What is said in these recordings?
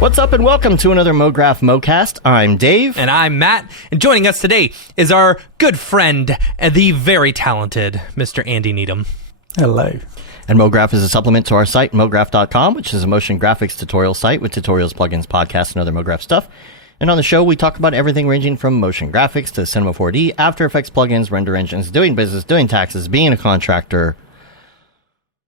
What's up and welcome to another Mograph Mocast. I'm Dave. And I'm Matt. And joining us today is our good friend, the very talented Mr. Andy Needham. Hello. And Mograph is a supplement to our site, mograph.com, which is a motion graphics tutorial site with tutorials, plugins, podcasts, and other Mograph stuff. And on the show, we talk about everything ranging from motion graphics to Cinema 4D, After Effects plugins, render engines, doing business, doing taxes, being a contractor,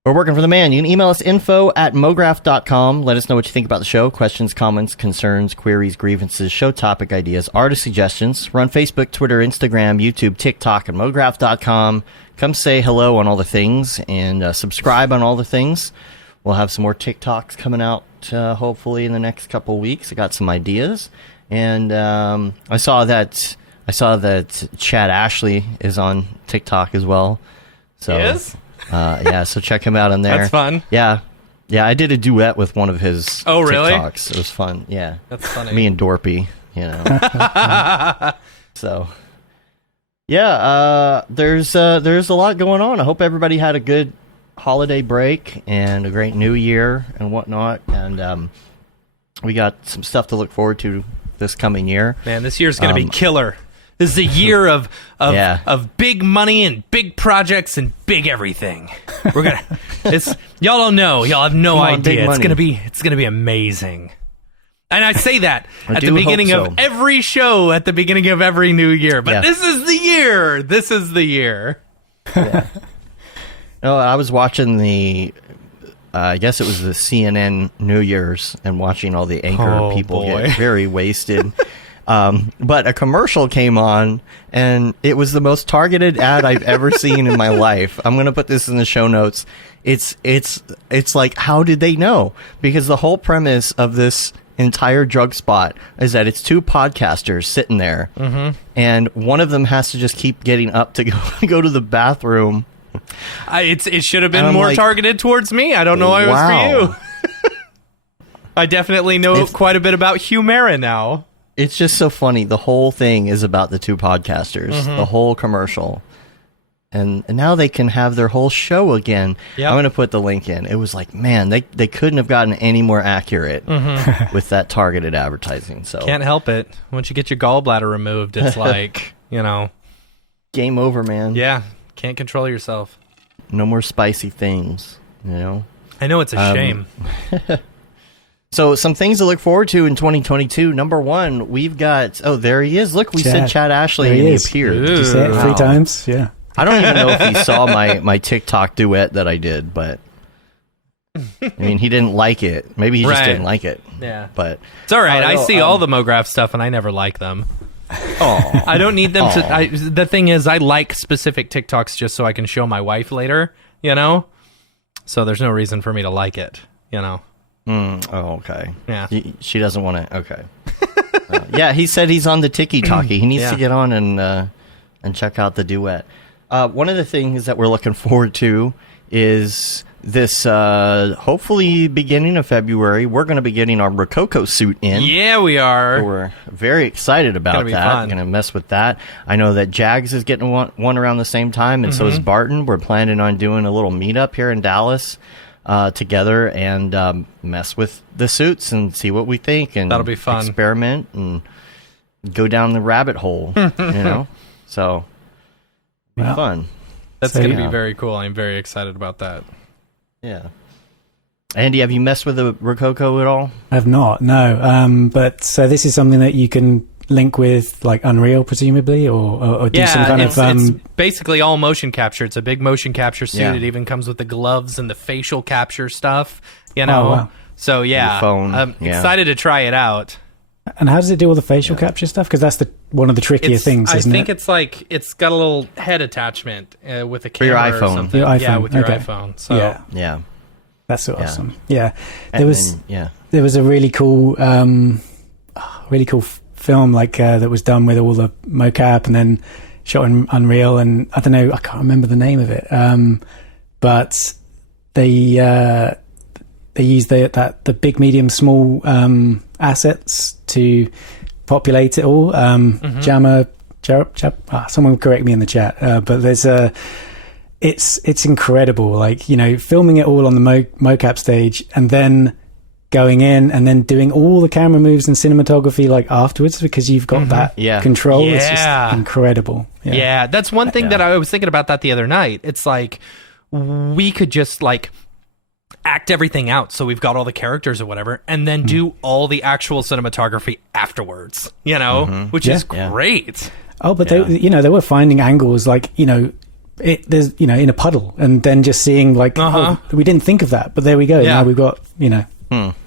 or working for the man. You can email us info@mograph.com. Let us know what you think about the show. Questions, comments, concerns, queries, grievances, show topic ideas, artist suggestions. We're on Facebook, Twitter, Instagram, YouTube, TikTok, and mograph.com. Come say hello on all the things and subscribe on all the things. We'll have some more TikToks coming out hopefully in the next couple weeks. I got some ideas. And I saw that Chad Ashley is on TikTok as well. So, Yes? Yeah, so check him out on there. That's fun. Yeah, I did a duet with one of his Oh, really? TikToks. It was fun, yeah. That's funny. Me and Dorpy, you know. So, yeah, there's a lot going on. I hope everybody had a good holiday break and a great new year and whatnot. And we got some stuff to look forward to this coming year. Man, this year's going to be killer. This is a year of big money and big projects and big everything. We're gonna. Y'all don't know. Y'all have no idea. It's gonna be amazing. And I say that at the beginning of every show, at the beginning of every new year. But this is the year. This is the year. Yeah. No, I was watching I guess it was the CNN New Year's and watching all the anchor people get very wasted. But a commercial came on, and it was the most targeted ad I've ever seen in my life. I'm going to put this in the show notes. It's like, how did they know? Because the whole premise of this entire drug spot is that it's two podcasters sitting there, and one of them has to just keep getting up to go to the bathroom. It should have been more targeted towards me. I don't know why it was for you. I definitely know quite a bit about Humera now. It's just so funny. The whole thing is about the two podcasters, the whole commercial. And now they can have their whole show again. Yep. I'm going to put the link in. It was like, man, they couldn't have gotten any more accurate with that targeted advertising. So can't help it. Once you get your gallbladder removed, it's like, game over, man. Yeah, can't control yourself. No more spicy things, I know it's a shame. So some things to look forward to in 2022. Number one, we've got... Oh, there he is. Look, we said Chad Ashley and he appeared. Did you say it 3 times? Yeah. I don't even know if he saw my TikTok duet that I did, but... I mean, he didn't like it. Maybe he just didn't like it. Yeah. But it's all right. I see all the Mograph stuff, and I never like them. Oh, I don't need them to... the thing is, I like specific TikToks just so I can show my wife later, So there's no reason for me to like it, okay. Yeah. She doesn't want to... Okay. Yeah, he said he's on the Tiki-Talkie. He needs to get on and check out the duet. One of the things that we're looking forward to is this, hopefully beginning of February, we're going to be getting our Rococo suit in. Yeah, we are. So we're very excited about that. We're going to mess with that. I know that Jags is getting one around the same time, and so is Barton. We're planning on doing a little meetup here in Dallas together and mess with the suits and see what we think, and that'll be fun. Experiment and go down the rabbit hole, So it'll be fun. That's going to be very cool. I'm very excited about that. Yeah. Andy, have you messed with the Rococo at all? I have not, no. But so this is something that you can link with like Unreal, presumably, or do some kind of... it's basically all motion capture. It's a big motion capture suit. Yeah. It even comes with the gloves and the facial capture stuff, Oh, wow. So, yeah, phone. I'm excited to try it out. And how does it do all the facial capture stuff? Because that's one of the trickier things, isn't it? I think it's like, it's got a little head attachment with a camera for your iPhone. or something. Your iPhone. Yeah, with your iPhone. So. Yeah. That's awesome. Yeah. There there was a really cool film that was done with all the mocap and then shot in Unreal, and I don't know, I can't remember the name of it. But they used the big, medium, small assets to populate it all. Someone correct me in the chat. But there's it's incredible. Like, filming it all on the mocap stage and then going in and then doing all the camera moves and cinematography like afterwards because you've got that control. It's just incredible. Yeah, that's one thing that I was thinking about that the other night. It's like we could just like act everything out so we've got all the characters or whatever and then do all the actual cinematography afterwards, you know, which is great. Oh, but they were finding angles like, there's, in a puddle and then just seeing like, oh, we didn't think of that, but there we go. Yeah. Now we've got,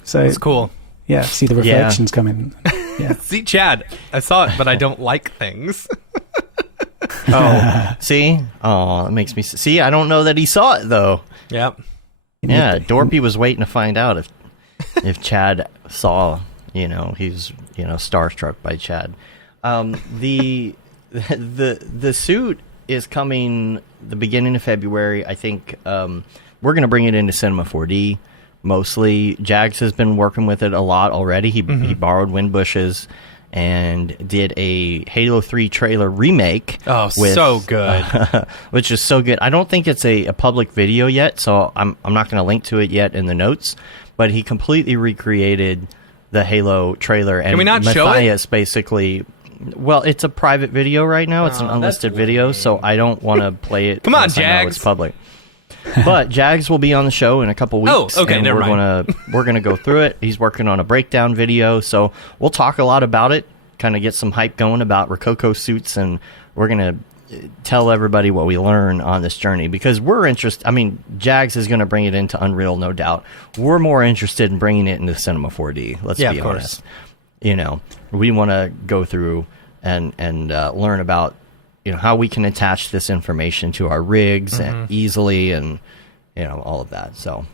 so it's cool. Yeah. See the reflections coming. Yeah. See, Chad, I saw it, but I don't like things. See? Oh, that makes me see. I don't know that he saw it though. Yep. Yeah. Dorpy was waiting to find out if Chad saw, he's, starstruck by Chad. The suit is coming the beginning of February. I think we're going to bring it into Cinema 4D mostly. Jags has been working with it a lot already. He borrowed Windbush's and did a Halo 3 trailer remake. Oh, so good. Which is so good. I don't think it's a public video yet, so I'm not going to link to it yet in the notes, but he completely recreated the Halo trailer. And can we not Matthias show it? Basically... Well, it's a private video right now. It's an unlisted video, so I don't want to play it. Come on, Jags. It's public. But Jags will be on the show in a couple weeks. Oh, okay, and never mind. We're gonna go through it. He's working on a breakdown video, so we'll talk a lot about it, kind of get some hype going about Rococo suits, and we're gonna tell everybody what we learn on this journey because we're interested. I mean, Jags is going to bring it into Unreal, no doubt. We're more interested in bringing it into Cinema 4D. Let's be honest. We want to go through and learn about how we can attach this information to our rigs and easily, and all of that. So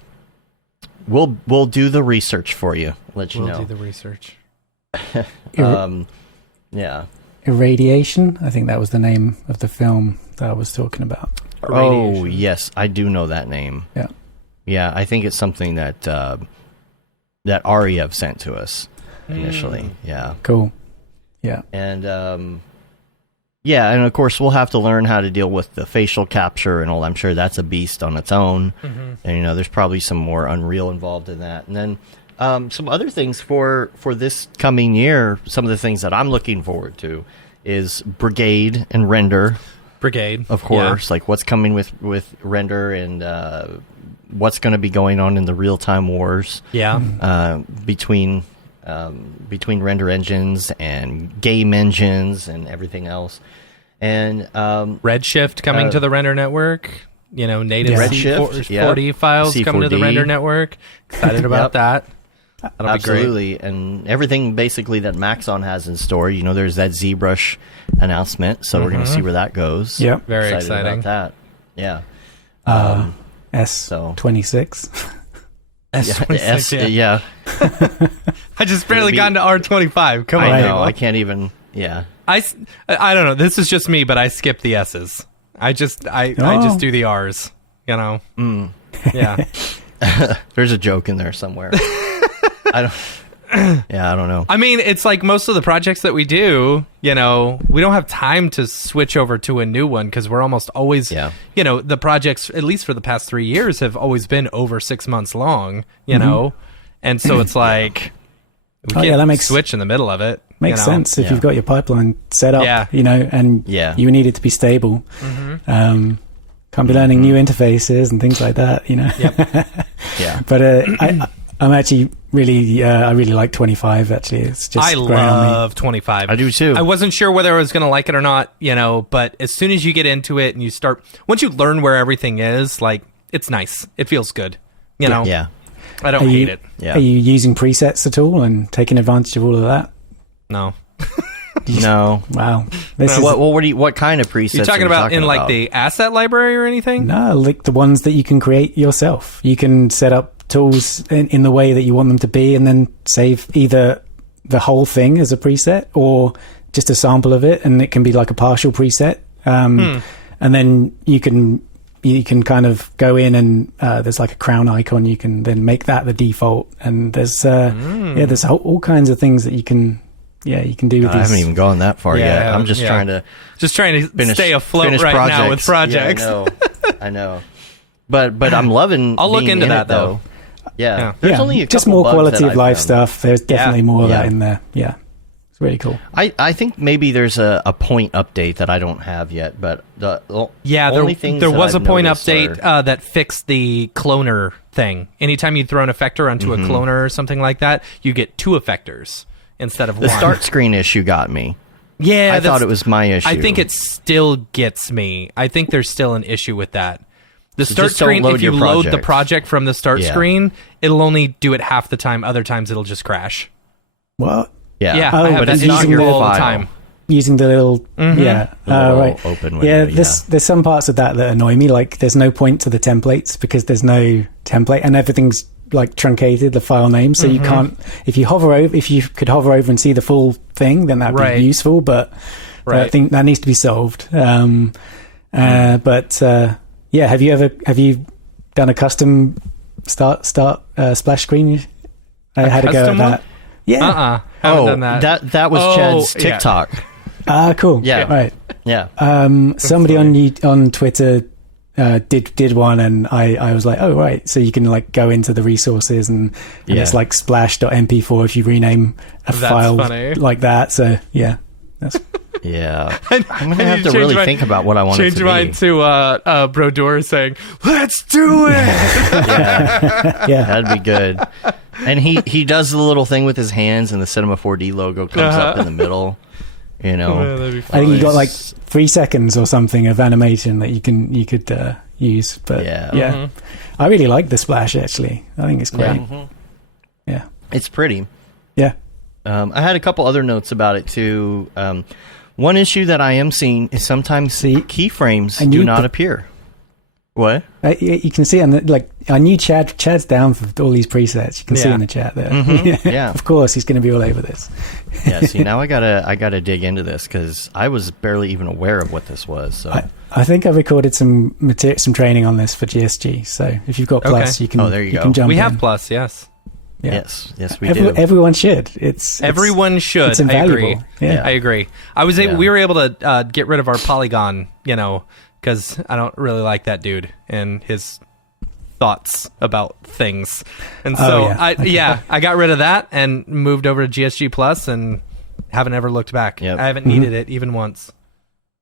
we'll do the research for you. We'll do the research. Irradiation. I think that was the name of the film that I was talking about. Oh yes, I do know that name. Yeah. I think it's something that Ariev sent to us initially. Yeah. Cool. Yeah. And and of course we'll have to learn how to deal with the facial capture and all. I'm sure that's a beast on its own. And there's probably some more Unreal involved in that. And then some other things for this coming year, some of the things that I'm looking forward to is Brigade and Render. Brigade. Of course, like what's coming with Render and what's going to be going on in the real-time wars. Between render engines and game engines and everything else. And Redshift coming to the render network. Native Redshift, C40 files C4D. coming to the render network. Excited about that. That'll Absolutely. be great. And everything basically that Maxon has in store. There's that ZBrush announcement, so we're going to see where that goes. Yep. Very exciting. About that. Yeah. S26. S26, yeah. I just barely got into R25. Come on. I know. I can't even. Yeah. I don't know. This is just me, but I skip the S's. I just do the R's. Yeah. There's a joke in there somewhere. I don't know. I mean, it's like most of the projects that we do, we don't have time to switch over to a new one because we're almost always, the projects, at least for the past 3 years, have always been over 6 months long, and so it's like, we can't that makes switch in the middle of it. Makes sense if you've got your pipeline set up, and you need it to be stable. Can't be learning new interfaces and things like that, But I'm actually really, I really like 25. Actually, it's just I love 25. I do too. I wasn't sure whether I was going to like it or not, but as soon as you get into it and you start, once you learn where everything is, like it's nice. It feels good, Yeah. I don't hate it. Are you using presets at all and taking advantage of all of that? No. No. Wow. What kind of presets? You're talking about in like the asset library or anything? No, like the ones that you can create yourself. You can set up tools in the way that you want them to be and then save either the whole thing as a preset or just a sample of it, and it can be like a partial preset. And then you can kind of go in and there's like a crown icon. You can then make that the default, and there's there's all kinds of things that you can do with these. I haven't even gone that far yet. I'm just trying to stay afloat right now with projects. I know. But I'm loving. I'll look into that though. Yeah. There's only a couple just more bugs quality that of life found. stuff. There's definitely more of that Yeah. in there. Yeah, it's really cool. I think maybe there's a point update that I don't have yet, but only things there that was I've a point noticed update are- that fixed the cloner thing. Anytime you throw an effector onto a cloner or something like that, you get 2 effectors instead of the 1. start screen issue got me. Yeah, I thought it was my issue. I think it still gets me. I think there's still an issue with that. The So start just don't screen, load if you your load the project. project from the start Yeah. screen, it'll only do it half the time. Other times it'll just crash. What? Yeah, Yeah, Oh, I have but that it's not issue your all the file. time. Using the little The little right open yeah, window, there's some parts of that annoy me, like there's no point to the templates because there's no template and everything's like truncated, the file name, so you can't, if you could hover over and see the full thing, then that'd Right. be useful, but I think that needs to be solved. But yeah, have you done a custom start splash screen? I had to go at custom one? that. Yeah. Haven't done that. that was Chad's yeah. TikTok. Cool. Yeah. Right. Yeah. Somebody on Twitter did one, and I was like, oh right, so you can like go into the resources and it's like splash.mp4 if you rename a That's file funny. like that. So yeah, that's Yeah. I'm I'm gonna have to really think about what I want it change to mine be. to Brodor saying, "Let's do it." Yeah. yeah. That'd be good. And he does the little thing with his hands, and the Cinema 4D logo comes up in the middle. You know, That'd be I think you got like Nice. 3 seconds or something of animation that you could use. But Yeah. I really like the splash actually. I think it's great. Yeah. it's pretty. Yeah. I had a couple other notes about it too. One issue that I am seeing is sometimes keyframes and do you- not appear. What? You can see, and like I knew Chad's down for all these presets. You can see in the chat there. Yeah. Of course, he's going to be all over this. Yeah. See, now I gotta dig into this because I was barely even aware of what this was. So I think I recorded some training on this for GSG. So if you've got Plus, Okay. you can. Oh, there you go. Can jump We in. have Plus, yes. Yeah. yes, we do. Everyone should. Everyone should. It's I invaluable. agree. Yeah. I agree. We were able to get rid of our polygon, because I don't really like that dude and his thoughts about things. And so I got rid of that and moved over to GSG Plus and haven't ever looked back. Yep. I haven't needed it even once.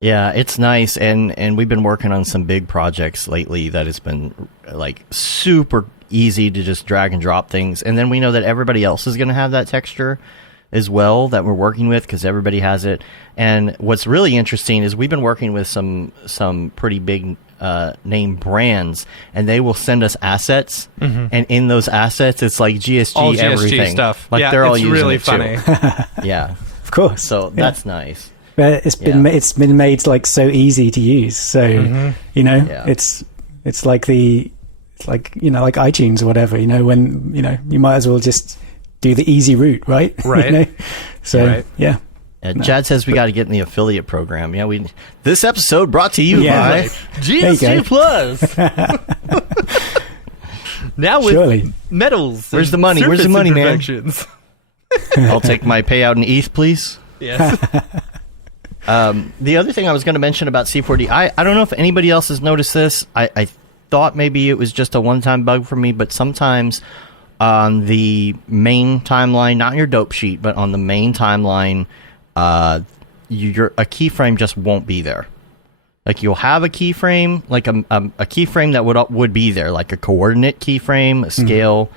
Yeah, it's nice, and we've been working on some big projects lately that has been like super easy to just drag and drop things, and then we know that everybody else is going to have that texture as well that we're working with because everybody has it. And what's really interesting is we've been working with some pretty big name brands, and they will send us assets, and in those assets it's like GSG, All GSG everything stuff. like Yeah, they're all it's using really it funny. too. Yeah, Of course. so that's nice. But it's been made like so easy to use. So it's like like iTunes or whatever. When you might as well just do the easy route, right? Right. So Right. yeah. Chad says we got to get in the affiliate program. Yeah, this episode brought to you by GSG Plus. Now with Surely. medals. Where's and the money? Where's the surface money, man? imperfections. I'll take my payout in ETH, please. Yes. The other thing I was going to mention about C4D, I don't know if anybody else has noticed this. I thought maybe it was just a one-time bug for me, but sometimes on the main timeline, not your dope sheet, but on the main timeline, a keyframe just won't be there. Like you'll have a keyframe, like a keyframe that would be there, like a coordinate keyframe, a scale,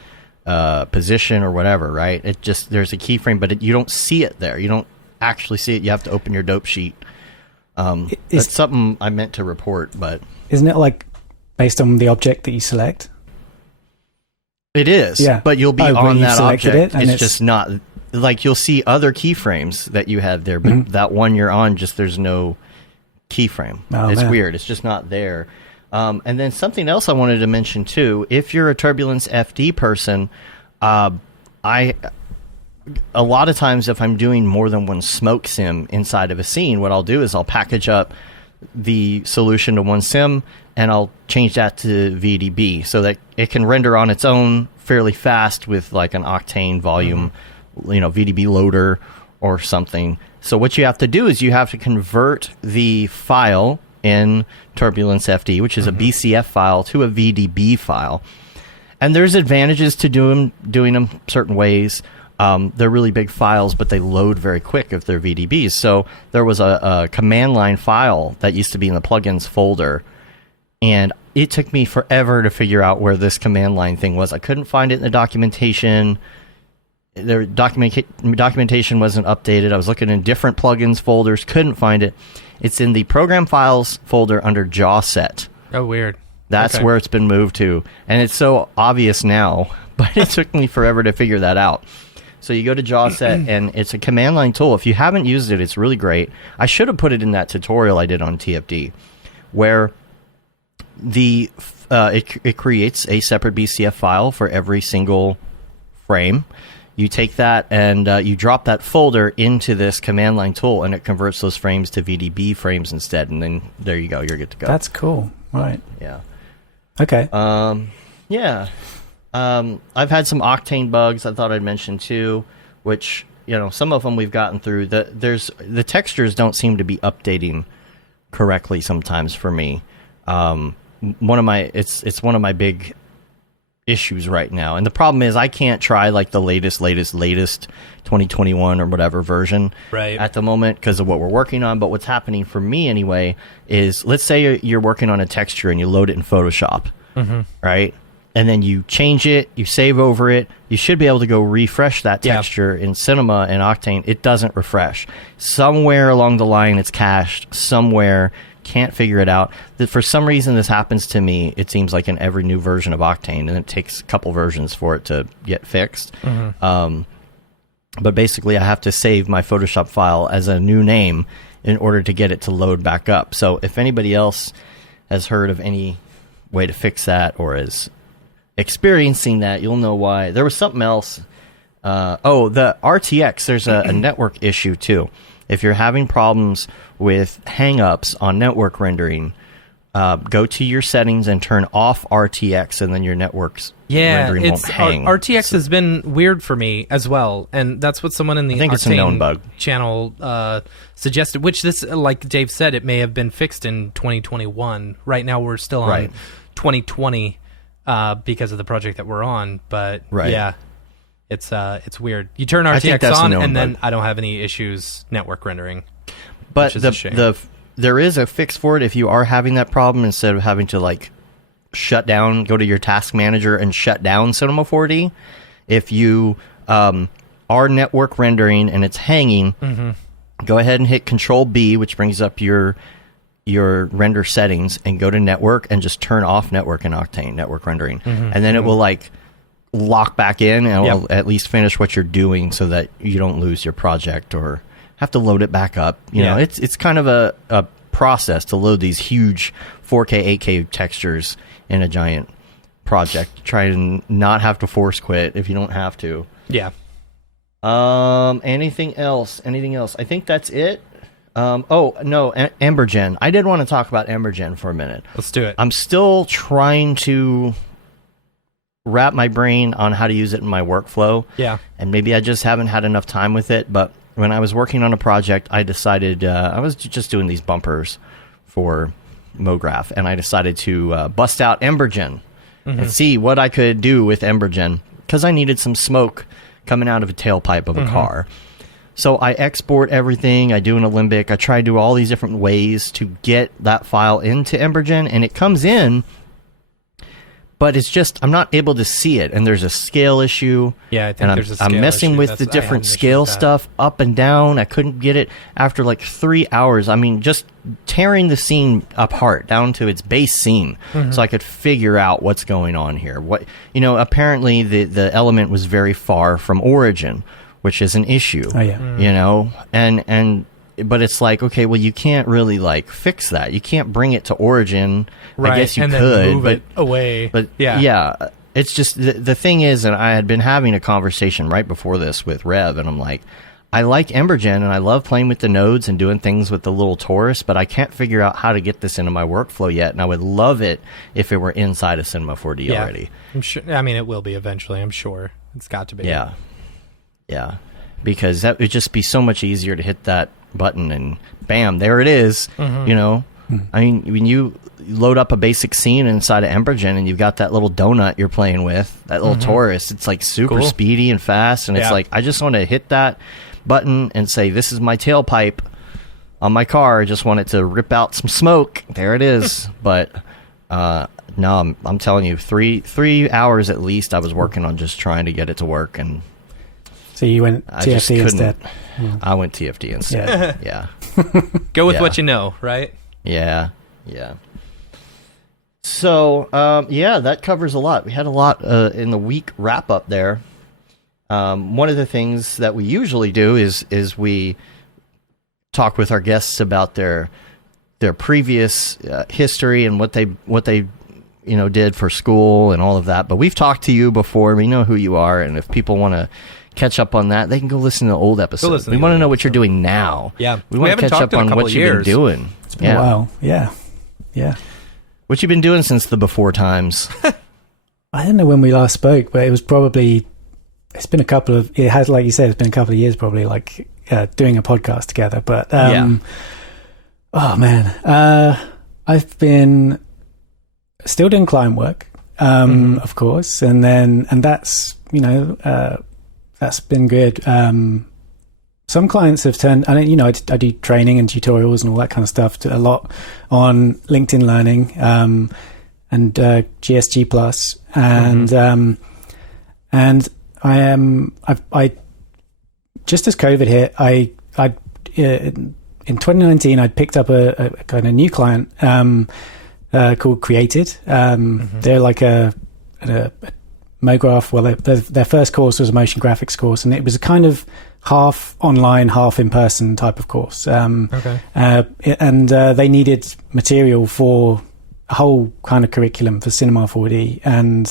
position, or whatever, right? There's a keyframe, but you don't see it there. You don't actually see it. You have to open your dope sheet. That's something I meant to report, but Isn't it like based on the object that you select? it is. Yeah. But you'll be Oh, but on you've that selected object. it, and It's just not like you'll see other keyframes that you have there, but that one you're on, there's no keyframe. Oh, It's man. weird. It's just not there. And then something else I wanted to mention too. If you're a Turbulence FD person, a lot of times if I'm doing more than one smoke sim inside of a scene, what I'll do is I'll package up the solution to one sim and I'll change that to VDB so that it can render on its own fairly fast with like an Octane volume, VDB loader or something. So what you have to do is you have to convert the file in Turbulence FD, which is a BCF file, to a VDB file. And there's advantages to doing them certain ways. They're really big files, but they load very quick if they're VDBs. So there was a command line file that used to be in the plugins folder, and it took me forever to figure out where this command line thing was. I couldn't find it in the documentation. The documentation wasn't updated. I was looking in different plugins folders, couldn't find it. It's in the program files folder under JawSet. Oh, weird. That's where it's been moved to. And it's so obvious now, but it took me forever to figure that out. So you go to JawSet, and it's a command line tool. If you haven't used it, it's really great. I should have put it in that tutorial I did on TFD, where it creates a separate BCF file for every single frame. You take that and you drop that folder into this command line tool, and it converts those frames to VDB frames instead. And then there you go, you're good to go. That's cool. Right. Yeah. Okay. Yeah. I've had some Octane bugs I thought I'd mention too, which, some of them we've gotten through. The textures don't seem to be updating correctly sometimes for me. It's one of my big issues right now. And the problem is I can't try like the latest 2021 or whatever version at the moment because of what we're working on. But what's happening for me anyway is, let's say you're working on a texture and you load it in Photoshop, right? And then you change it, you save over it, you should be able to go refresh that texture in Cinema and Octane. It doesn't refresh. Somewhere along the line it's cached, somewhere, can't figure it out. For some reason this happens to me, it seems like in every new version of Octane, and it takes a couple versions for it to get fixed. But basically I have to save my Photoshop file as a new name in order to get it to load back up. So if anybody else has heard of any way to fix that or is experiencing that, you'll know why. There was something else. The RTX, there's a network issue too. If you're having problems with hang-ups on network rendering, go to your settings and turn off RTX, and then your network's rendering won't hang. RTX has been weird for me as well, and that's what someone in the Octane channel suggested, which this, like Dave said, it may have been fixed in 2021. Right now we're still on 2020 because of the project that we're on, but yeah. It's weird. You turn RTX on, and then I don't have any issues network rendering. But there is a fix for it if you are having that problem. Instead of having to like shut down, go to your task manager and shut down Cinema 4D. If you are network rendering and it's hanging, go ahead and hit Control B, which brings up your render settings, and go to network and just turn off network in Octane, network rendering, and then it will like lock back in and will at least finish what you're doing so that you don't lose your project or have to load it back up. You know, it's kind of a process to load these huge 4K, 8K textures in a giant project. Try to not have to force quit if you don't have to. Yeah. Anything else? I think that's it. Embergen. I did want to talk about Embergen for a minute. Let's do it. I'm still trying to wrap my brain on how to use it in my workflow. Yeah. And maybe I just haven't had enough time with it, but when I was working on a project, I decided I was just doing these bumpers for Mograph, and I decided to bust out Embergen and see what I could do with Embergen, because I needed some smoke coming out of a tailpipe of a car. So I export everything, I do an Alembic, I try to do all these different ways to get that file into Embergen, and it comes in, but it's just, I'm not able to see it, and there's a scale issue. Yeah, I think there's a scale issue. I'm messing with the different scale stuff up and down. I couldn't get it after like 3 hours. I mean, just tearing the scene apart down to its base scene so I could figure out what's going on here. Apparently the element was very far from origin, which is an issue. Oh, yeah. But it's like, okay, well, you can't really like fix that. You can't bring it to origin. Right. I guess you and could, then move but it away. But yeah, it's just the thing is, and I had been having a conversation right before this with Rev, and I'm like, I like Embergen and I love playing with the nodes and doing things with the little torus, but I can't figure out how to get this into my workflow yet. And I would love it if it were inside of Cinema 4D already. I'm sure. I mean, it will be eventually. I'm sure it's got to be. Yeah, because that would just be so much easier to hit that button and bam, there it is. I mean, when you load up a basic scene inside of Embergen and you've got that little donut you're playing with, that little Taurus, it's like super speedy and fast, and it's like, I just want to hit that button and say, this is my tailpipe on my car. I just want it to rip out some smoke. There it is. But no, I'm telling you, 3 hours at least I was working on just trying to get it to work, and so you went TFT instead. I went TFT instead. Yeah. Go with what you know, right? Yeah. So, that covers a lot. We had a lot in the week wrap up there. One of the things that we usually do is we talk with our guests about their previous history and what they did for school and all of that. But we've talked to you before. We know who you are, and if people want to catch up on that, they can go listen to old episodes. We want to know what you're doing now. Yeah, we want to catch up on what you've been doing. It's been a while. Yeah. What you been doing since the before times? I don't know when we last spoke, but it was probably. It's been a couple of. It has, like you said, it's been a couple of years probably. Like doing a podcast together, but oh man, I've been still doing client work, of course, and that's that's been good. Some clients have turned, I do training and tutorials and all that kind of stuff a lot on LinkedIn Learning and GSG Plus, and I just as COVID hit, I in 2019 I'd picked up a kind of new client called Created. They're like a Mograph. Well, their first course was a motion graphics course, and it was a kind of half online, half in person type of course. And they needed material for a whole kind of curriculum for Cinema 4D, and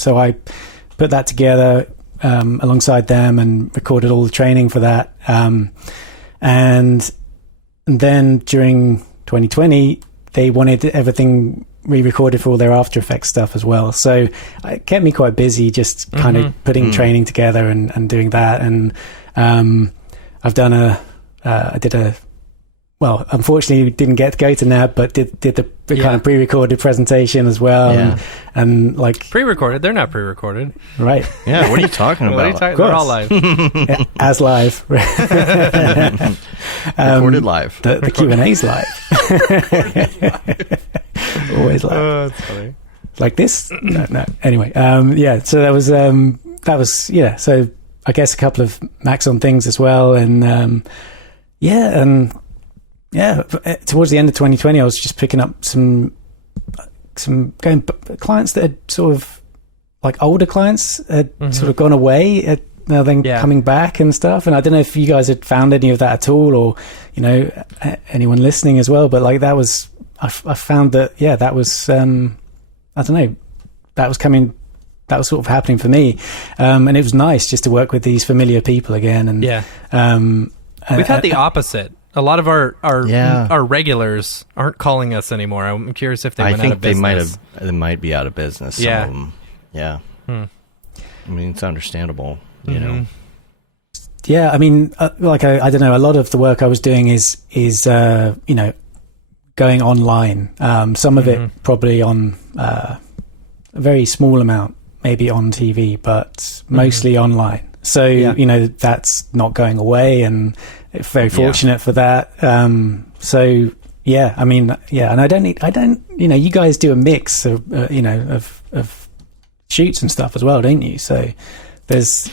so I put that together alongside them and recorded all the training for that. And then during 2020, they wanted everything re-recorded for all their After Effects stuff as well. So it kept me quite busy, just kind of putting training together and doing that. And I've done well, unfortunately didn't get to go to NAB, but did the kind of pre-recorded presentation as well. And like pre-recorded, they're not pre-recorded, right? Yeah, what are you talking about? They're all live. As live. Recorded live. The Q&A's live. Always live. Oh, that's funny. Like this? No. Anyway, so that was so I guess a couple of Maxon things as well, and towards the end of 2020, I was just picking up some clients that had sort of like older clients had sort of gone away, then coming back and stuff. And I don't know if you guys had found any of that at all, or anyone listening as well. But like that was, I found that that was I don't know, that was coming. That was sort of happening for me, and it was nice just to work with these familiar people again. And we've had the opposite. A lot of our regulars aren't calling us anymore. I'm curious if they went out of business. They might be out of business. Yeah. Some of them. Yeah. I mean, it's understandable, you know. Yeah, I mean, I don't know. A lot of the work I was doing is going online. Some of it probably on a very small amount, maybe on TV, but mostly online. So that's not going away, and very fortunate for that. And I don't you guys do a mix of of shoots and stuff as well, don't you? So there's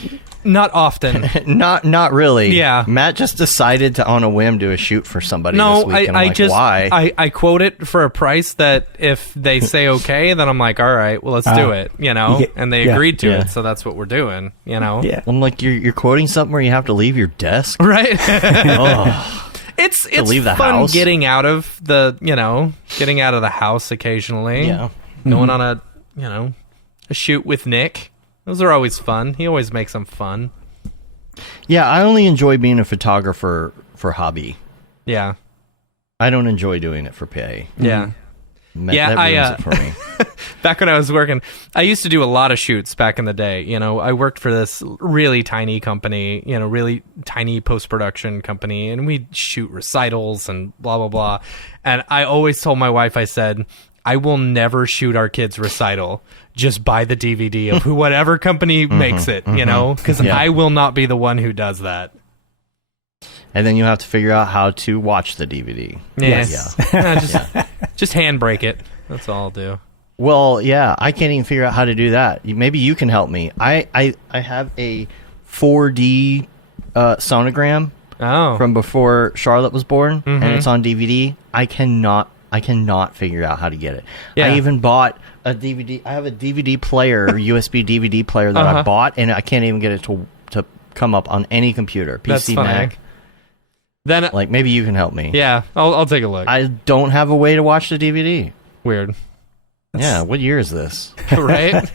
not often. not really. Yeah. Matt just decided to, on a whim, do a shoot for somebody this week. And why? I quote it for a price that if they say okay, then I'm like, all right, well, let's do it, and they agreed to it. So that's what we're doing, Yeah. I'm like, you're quoting something where you have to leave your desk? Right. It's leave the fun house. Getting out of the house occasionally. Yeah. Going on a shoot with Nick. Those are always fun. He always makes them fun. Yeah, I only enjoy being a photographer for hobby. Yeah. I don't enjoy doing it for pay. Yeah. That ruins it for me. back when I was working, I used to do a lot of shoots back in the day. You know, I worked for this really tiny company, you know, really tiny post-production company, and we'd shoot recitals and blah, blah, blah. And I always told my wife, I said, I will never shoot our kids' recital. Just buy the DVD of whatever company makes it, you know, because I will not be the one who does that. And then you have to figure out how to watch the DVD. Yes. Just handbrake it. That's all I'll do. Well, yeah, I can't even figure out how to do that. Maybe you can help me. I have a 4D sonogram from before Charlotte was born, and it's on DVD. I cannot figure out how to get it. Yeah. I even bought a DVD. I have a DVD player, USB DVD player that I bought, and I can't even get it to come up on any computer, PC, Mac. Then, like, maybe you can help me. Yeah, I'll take a look. I don't have a way to watch the DVD. Weird. Yeah, what year is this? Right?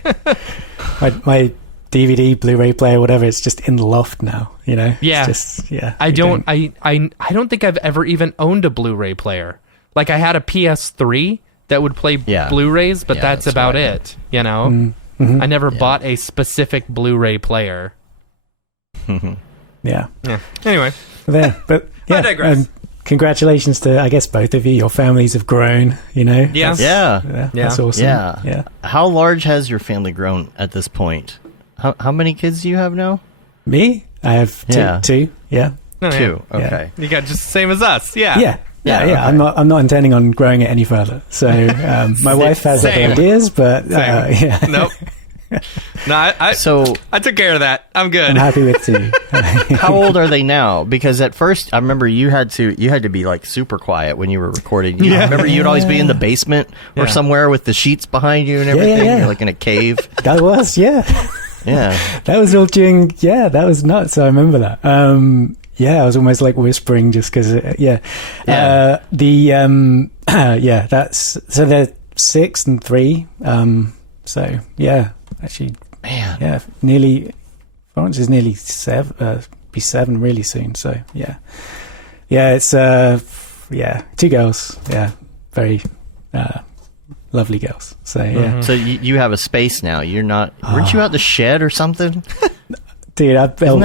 my DVD, Blu-ray player, whatever, it's just in the loft now, you know? Yeah. It's just, yeah. I don't think I've ever even owned a Blu-ray player. Like, I had a PS3 that would play Blu-rays, but that's about it, you know? I never bought a specific Blu-ray player. Yeah. Anyway. But yeah, I digress. Congratulations to, I guess, both of you. Your families have grown, you know? Yeah. That's awesome. Yeah. How large has your family grown at this point? How many kids do you have now? Me? I have two. Yeah. Oh, two. Okay. You got just the same as us. Yeah. Yeah. Okay. I'm not intending on growing it any further. So my wife has other ideas, but yeah. Nope. No, I took care of that. I'm good. I'm happy with two. How old are they now? Because at first, I remember you had to be like super quiet when you were recording. I remember you'd always be in the basement or somewhere with the sheets behind you and everything. You're like in a cave. That was that was all during. That was nuts. I remember that. I was almost like whispering just because. That's so they're 6 and 3. So yeah. Actually, man, Florence is nearly 7. Be 7 really soon. So it's 2 girls. Yeah, very lovely girls. So yeah. So you have a space now. You're not. Weren't you out the shed or something? Dude, I've built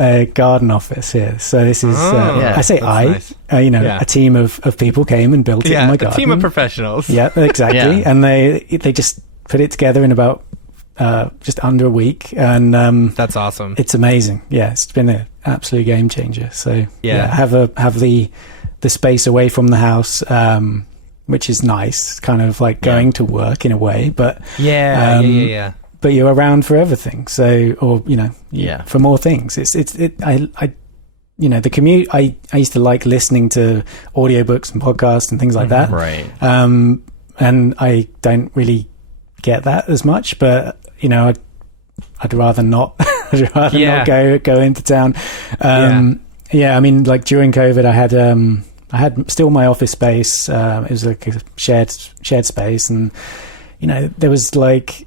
a garden office here. So this is nice. A team of people came and built it in my garden. A team of professionals. Yeah, exactly. And they just put it together in about just under a week, and that's awesome. It's amazing. Yeah, it's been an absolute game changer. So have the space away from the house, which is nice. Kind of like going to work in a way, but but you're around for everything. So for more things. I the commute. I used to like listening to audiobooks and podcasts and things like that. Right. And I don't really get that as much, but I'd rather not. I'd rather not go into town. I mean, like during COVID, I had still my office space. It was like a shared space, and there was like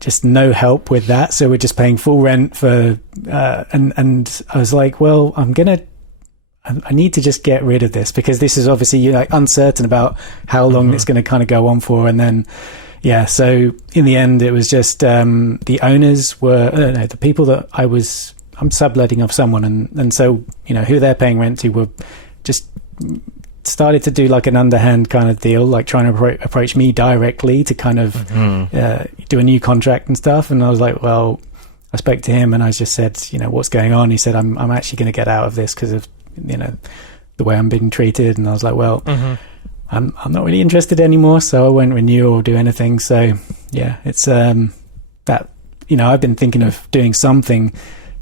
just no help with that. So we're just paying full rent for, and I was like, well, I need to just get rid of this, because this is obviously you're like uncertain about how long it's going to kind of go on for, and then. Yeah, so in the end, it was just the owners were, the people that I'm subletting off someone, and so, who they're paying rent to were just started to do like an underhand kind of deal, like trying to approach me directly to kind of do a new contract and stuff. And I was like, well, I spoke to him and I just said, what's going on? He said, I'm actually going to get out of this because of, the way I'm being treated. And I was like, well... I'm not really interested anymore, so I won't renew or do anything. So yeah, it's that I've been thinking of doing something,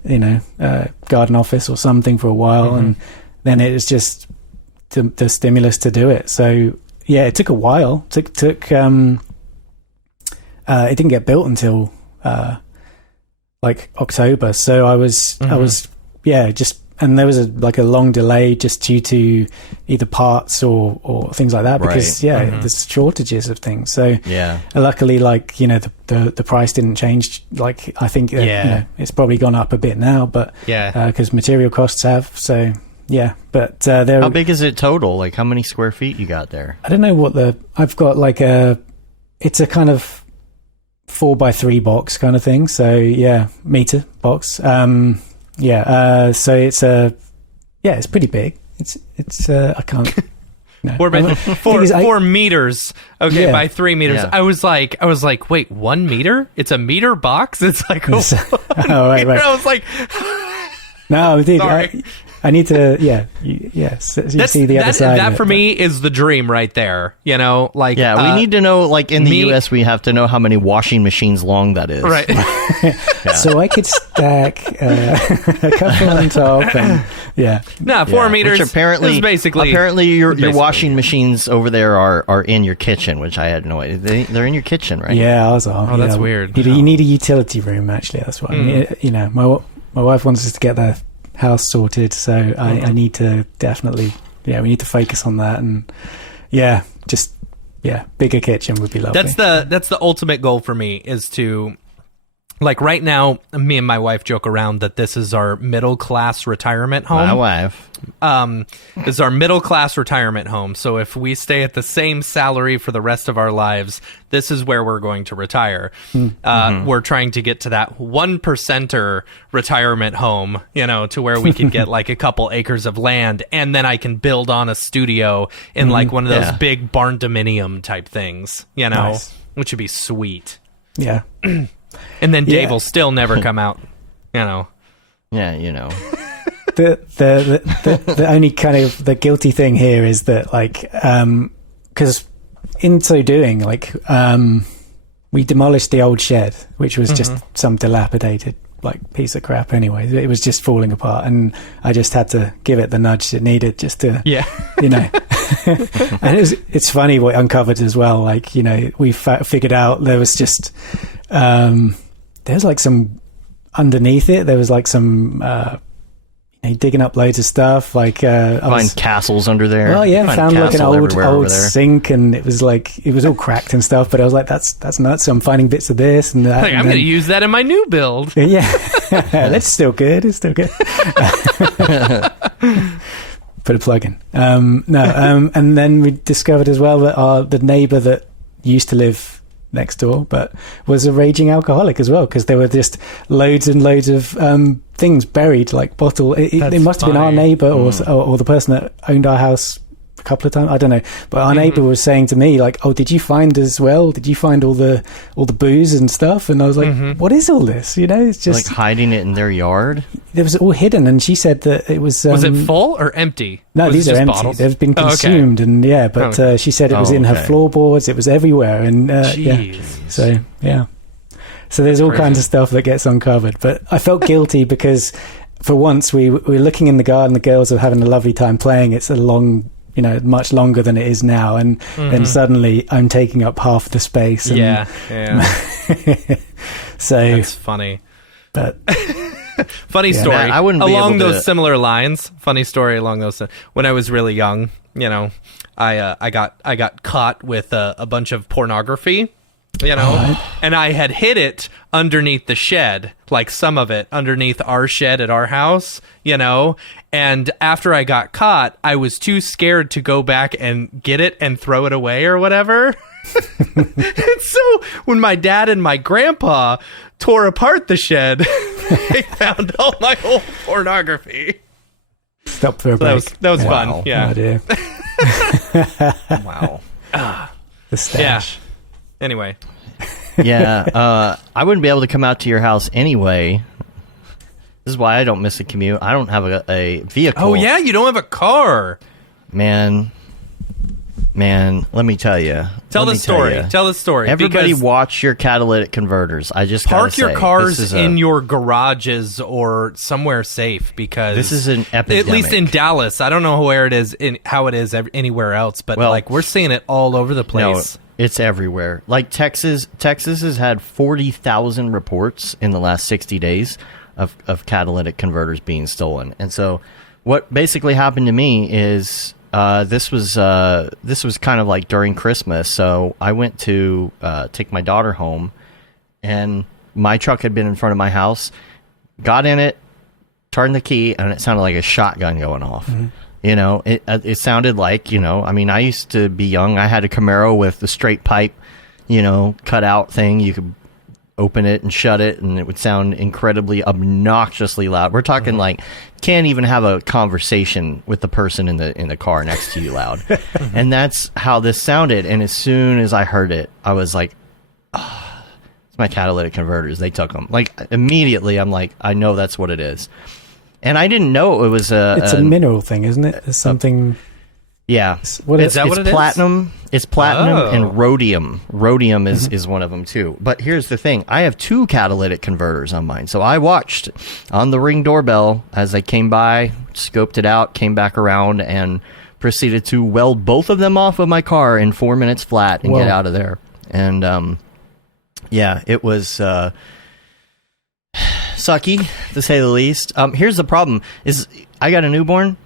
garden office or something for a while, and then it was just the stimulus to do it. So yeah, it took a while. It didn't get built until like October. So I was just. And there was a long delay just due to either parts or things like that, because there's shortages of things. So luckily, like the price didn't change. Like I think it's probably gone up a bit now, but because material costs have. So but how big is it total? Like how many square feet you got there? I don't know I've got like a it's a kind of 4x3 box kind of thing. So yeah, meter box. So it's it's pretty big. It's I can't. No. 4 meters. Okay, Yeah. by 3 meters. Yeah. I was like, wait, 1 meter? It's a meter box? It's like, oh, right. I was like, No, dude, sorry. I need to. So you see the other side. That of for it, me is the dream right there. You know, like Yeah, we need to know, like in the me- US, we have to know how many washing machines long that is. right. So I could stack a couple on top, and No, 4 meters. Which apparently, is basically your basically- washing machines over there are in your kitchen, which I had no idea. They're in your kitchen, right? yeah. I was all. Oh, that's weird. You need a utility room. Actually, that's what. You know, my wife wants us to get the house sorted, so I need to definitely. Yeah, we need to focus on that, and bigger kitchen would be lovely. That's the ultimate goal for me, is to, like, right now, me and my wife joke around that this is our middle class retirement home. My wife. This is our middle class retirement home. So if we stay at the same salary for the rest of our lives, this is where we're going to retire. We're trying to get to that 1%er retirement home, you know, to where we can get like a couple acres of land, and then I can build on a studio in like one of those big barn dominium type things, you know, Nice. which would be sweet. Yeah. And then Dave will still never come out, you know. Yeah, you know. The only kind of the guilty thing here is that, like, because in so doing, like, we demolished the old shed, which was just some dilapidated like piece of crap anyway. It was just falling apart, and I just had to give it the nudge it needed just to, you know. And it's funny what uncovered as well. Like, you know, we figured out there was just there's like some underneath it. There was like some digging up loads of stuff. Like Find castles under there. Well, yeah, Find found like an castle everywhere over old there. sink, and it was all cracked and stuff. But I was like, that's nuts. So I'm finding bits of this and that. Like, I'm going to use that in my new build. Yeah, that's still good. It's still good. Put a plug in. And then we discovered as well that the neighbour that used to live next door, but was a raging alcoholic as well, because there were just loads and loads of things buried, like bottle. It must have been our neighbour or the person that owned our house a couple of times. I don't know, but our neighbour was saying to me, like, "Oh, did you find as well? Did you find all the booze and stuff?" And I was like, "What is all this?" You know, it's just like hiding it in their yard. It was all hidden, and she said that it was. Was it full or empty? No, Was these it are just empty. bottles? They've been Oh, okay. consumed, and but she said it was in her floorboards. It was everywhere, and Jeez. So so there's all kinds of stuff that gets uncovered. But I felt guilty because for once we were looking in the garden. The girls were having a lovely time playing. It's a long, much longer than it is now, and then suddenly I'm taking up half the space. And, Yeah. So That's funny. but. Funny story. Man, I wouldn't be along able to- those similar lines. Funny story along those. When I was really young, I got caught with a bunch of pornography, and I had hid it underneath the shed, like some of it underneath our shed at our house, And after I got caught, I was too scared to go back and get it and throw it away or whatever. And so when my dad and my grandpa tore apart the shed, they found all my old pornography. Stop for a So break. that was Wow. fun. Yeah. Oh dear. Wow. The stash. Anyway. Yeah, I wouldn't be able to come out to your house anyway. This is why I don't miss a commute. I don't have a vehicle. Oh yeah, you don't have a car. Man, let me tell you. Tell the story. Tell the story. Everybody because watch your catalytic converters. I just park gotta your say, cars this is in your garages or somewhere safe, because This is an epidemic. At least in Dallas. I don't know where it is how it is anywhere else, but Well, like we're seeing it all over the place. No, it's everywhere. Like Texas has had 40,000 reports in the last 60 days of catalytic converters being stolen. And so what basically happened to me is this was kind of like during Christmas. So I went to take my daughter home, and my truck had been in front of my house, got in it, turned the key, and it sounded like a shotgun going off. Mm-hmm. It sounded like, I mean, I used to be young. I had a Camaro with the straight pipe, cutout thing. You could open it and shut it, and it would sound incredibly obnoxiously loud. We're talking like can't even have a conversation with the person in the car next to you loud. And that's how this sounded. And as soon as I heard it, I was like, oh, it's my catalytic converters. They took them. Like immediately, I'm like, I know that's what it is. And I didn't know it was It's a mineral thing, isn't it? It's something. Yeah. Is that what it is? Platinum. It's platinum and rhodium. Rhodium is one of them too. But here's the thing. I have 2 catalytic converters on mine. So I watched on the Ring doorbell as I came by, scoped it out, came back around, and proceeded to weld both of them off of my car in 4 minutes flat and get out of there. And it was sucky, to say the least. Here's the problem, is I got a newborn,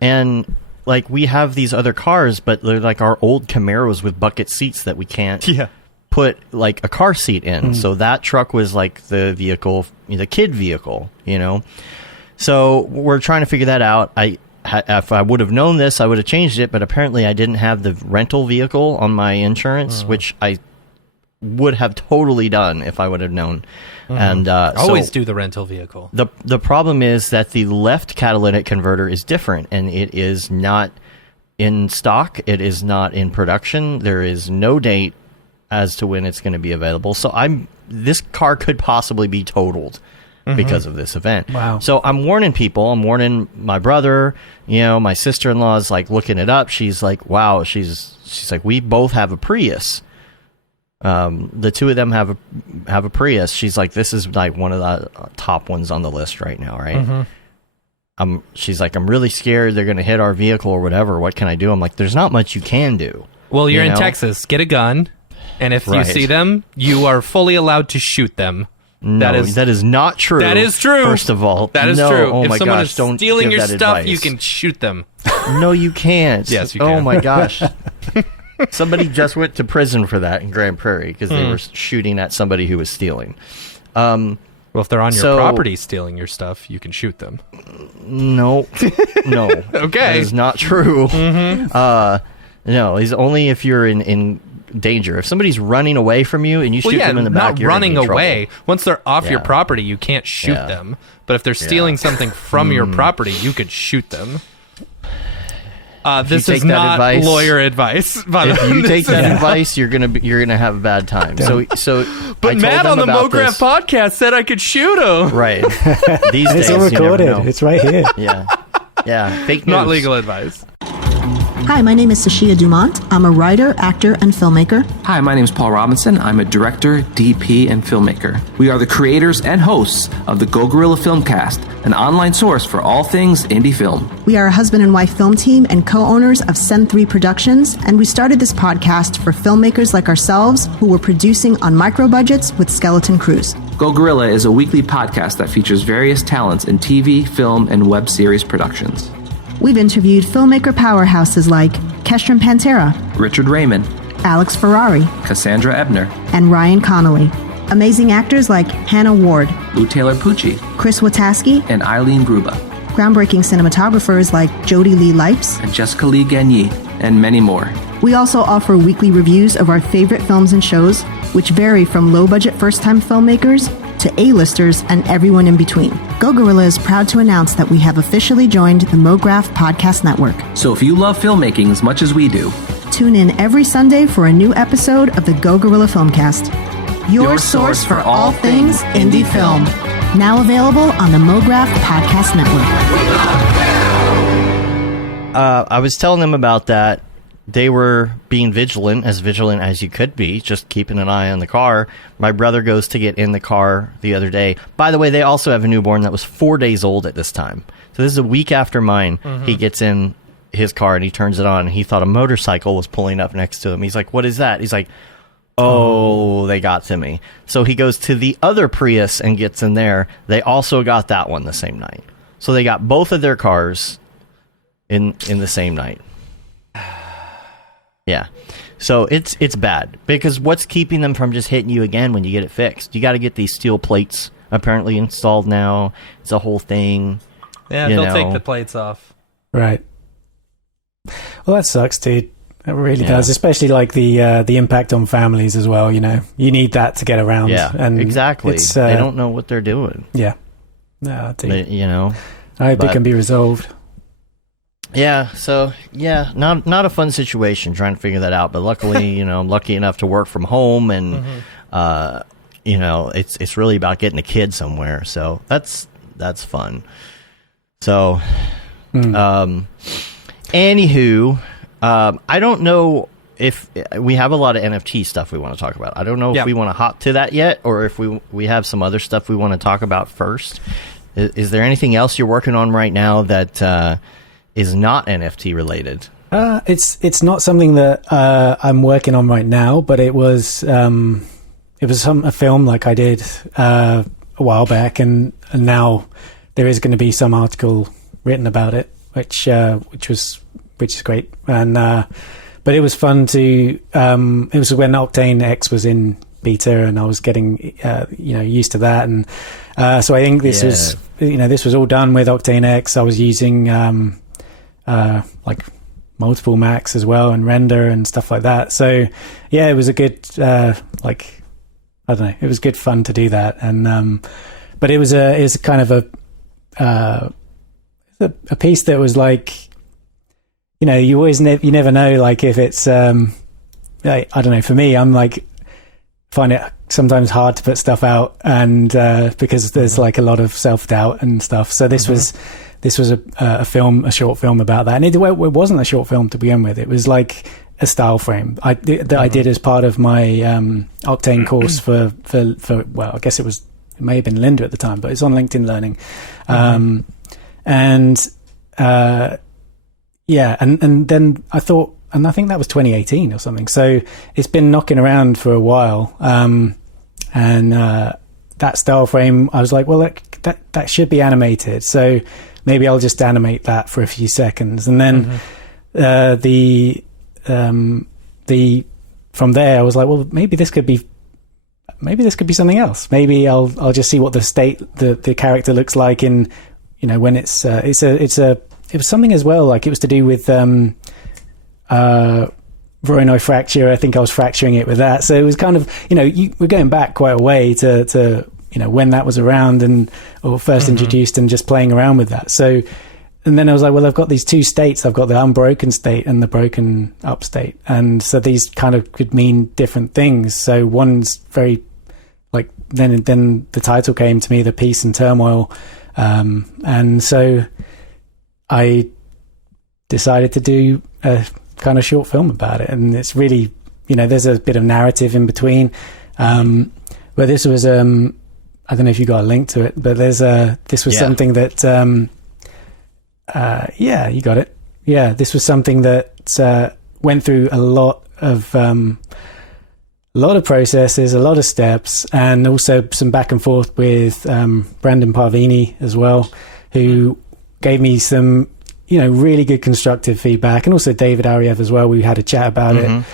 and like we have these other cars, but they're like our old Camaros with bucket seats that we can't put like a car seat in. So that truck was like the vehicle, the kid vehicle, So we're trying to figure that out. If I would have known this, I would have changed it, but apparently I didn't have the rental vehicle on my insurance, which I would have totally done if I would have known. And always do the rental vehicle. The problem is that the left catalytic converter is different, and it is not in stock. It is not in production. There is no date as to when it's going to be available. So this car could possibly be totaled because of this event. Wow. So I'm warning people. I'm warning my brother. My sister-in-law is like looking it up. She's like, wow. She's like, we both have a Prius. The 2 of them have a Prius. She's like, this is like one of the top ones on the list right now, right? She's like, I'm really scared they're going to hit our vehicle or whatever. What can I do? I'm like, there's not much you can do. Well, you're in Texas. Get a gun, and if you see them, you are fully allowed to shoot them. No, that is not true. That is true. First of all, that is true. Oh if my someone gosh, is don't stealing give your that stuff, advice. you can shoot them. No, you can't. Yes, you can. Oh my gosh. Somebody just went to prison for that in Grand Prairie because they were shooting at somebody who was stealing. Well, if they're on your property stealing your stuff, you can shoot them. No. Okay. That is not true. No, it's only if you're in danger. If somebody's running away from you and you shoot them in the back, not you're running in away. trouble. Once they're off your property, you can't shoot them. But if they're stealing something from your property, you could shoot them. This is not lawyer advice. If you take that advice, you're gonna have a bad time. So, but Matt on the Mograph podcast said I could shoot him. Right. These days, it's all recorded. It's right here. Yeah. Fake news. Not legal advice. Hi, my name is Sashia Dumont. I'm a writer, actor, and filmmaker. Hi, my name is Paul Robinson. I'm a director, DP, and filmmaker. We are the creators and hosts of the GoGorilla Filmcast, an online source for all things indie film. We are a husband and wife film team and co-owners of Send 3 Productions, and we started this podcast for filmmakers like ourselves who were producing on micro budgets with skeleton crews. GoGorilla is a weekly podcast that features various talents in TV, film, and web series productions. We've interviewed filmmaker powerhouses like Kestrin Pantera, Richard Raymond, Alex Ferrari, Cassandra Ebner, and Ryan Connolly. Amazing actors like Hannah Ward, Lou Taylor Pucci, Chris Wataski, and Eileen Gruba. Groundbreaking cinematographers like Jody Lee Lipes, and Jessica Lee Gagné, and many more. We also offer weekly reviews of our favorite films and shows, which vary from low-budget first-time filmmakers to A-listers and everyone in between. GoGorilla is proud to announce that we have officially joined the Mograph Podcast Network. So if you love filmmaking as much as we do, tune in every Sunday for a new episode of the GoGorilla Filmcast, your source for all things indie film. Now available on the Mograph Podcast Network. I was telling them about that. They were being vigilant as you could be, just keeping an eye on the car. My brother goes to get in the car the other day. By the way, they also have a newborn that was 4 days old at this time. So this is a week after mine. He gets in his car and he turns it on. And he thought a motorcycle was pulling up next to him. He's like, what is that? He's like, oh, they got to me. So he goes to the other Prius and gets in there. They also got that one the same night. So they got both of their cars in the same night. Yeah. So it's bad because what's keeping them from just hitting you again when you get it fixed? You got to get these steel plates apparently installed now. It's a whole thing. Yeah, they'll take the plates off. Right. Well, that sucks, dude. It really does, especially like the impact on families as well. You know, you need that to get around. Yeah, and exactly. They don't know what they're doing. Yeah, no, you know. I hope it can be resolved. Yeah, so not a fun situation trying to figure that out. But luckily, you know, I'm lucky enough to work from home, and you know, it's really about getting a kid somewhere. So that's fun. So, anywho. I don't know if we have a lot of NFT stuff we want to talk about. I don't know if we want to hop to that yet, or if we have some other stuff we want to talk about first. Is there anything else you're working on right now that is not NFT related? It's not something that I'm working on right now, but it was a film like I did a while back, and now there is going to be some article written about it, which is great. And but it was fun to it was when Octane X was in beta, and I was getting used to that, and so I think this was all done with Octane X. I was using like multiple Macs as well, and render and stuff like that. So yeah, it was a good it was good fun to do that. And but it was kind of a piece that was like, you know, you always you never know, like if it's I don't know, for me, I'm like find it sometimes hard to put stuff out, and because there's like a lot of self-doubt and stuff. So this was a short film about that, and it wasn't a short film to begin with. It was like a style frame I did as part of my Octane course for well, I guess it may have been Linda at the time, but it's on LinkedIn Learning. And then I thought, and I think that was 2018 or something. So it's been knocking around for a while. And that style frame, I was like, well, that should be animated. So maybe I'll just animate that for a few seconds. And then from there, I was like, well, maybe this could be something else. Maybe I'll just see what the character looks like in, you know, when it was something as well, like it was to do with Voronoi fracture. I think I was fracturing it with that. So it was kind of, you know, we're going back quite a way to you know, when that was around or first introduced, and just playing around with that. So, and then I was like, well, I've got these two states. I've got the unbroken state and the broken up state. And so these kind of could mean different things. So one's very like, then the title came to me, The Peace and Turmoil. And so I decided to do a kind of short film about it, and it's really, you know, there's a bit of narrative in between. But this was, I don't know if you got a link to it, but this was something that, you got it. Yeah, this was something that went through a lot of processes, a lot of steps, and also some back and forth with Brandon Parvini as well, who gave me some, you know, really good constructive feedback, and also David Ariev as well. We had a chat about it.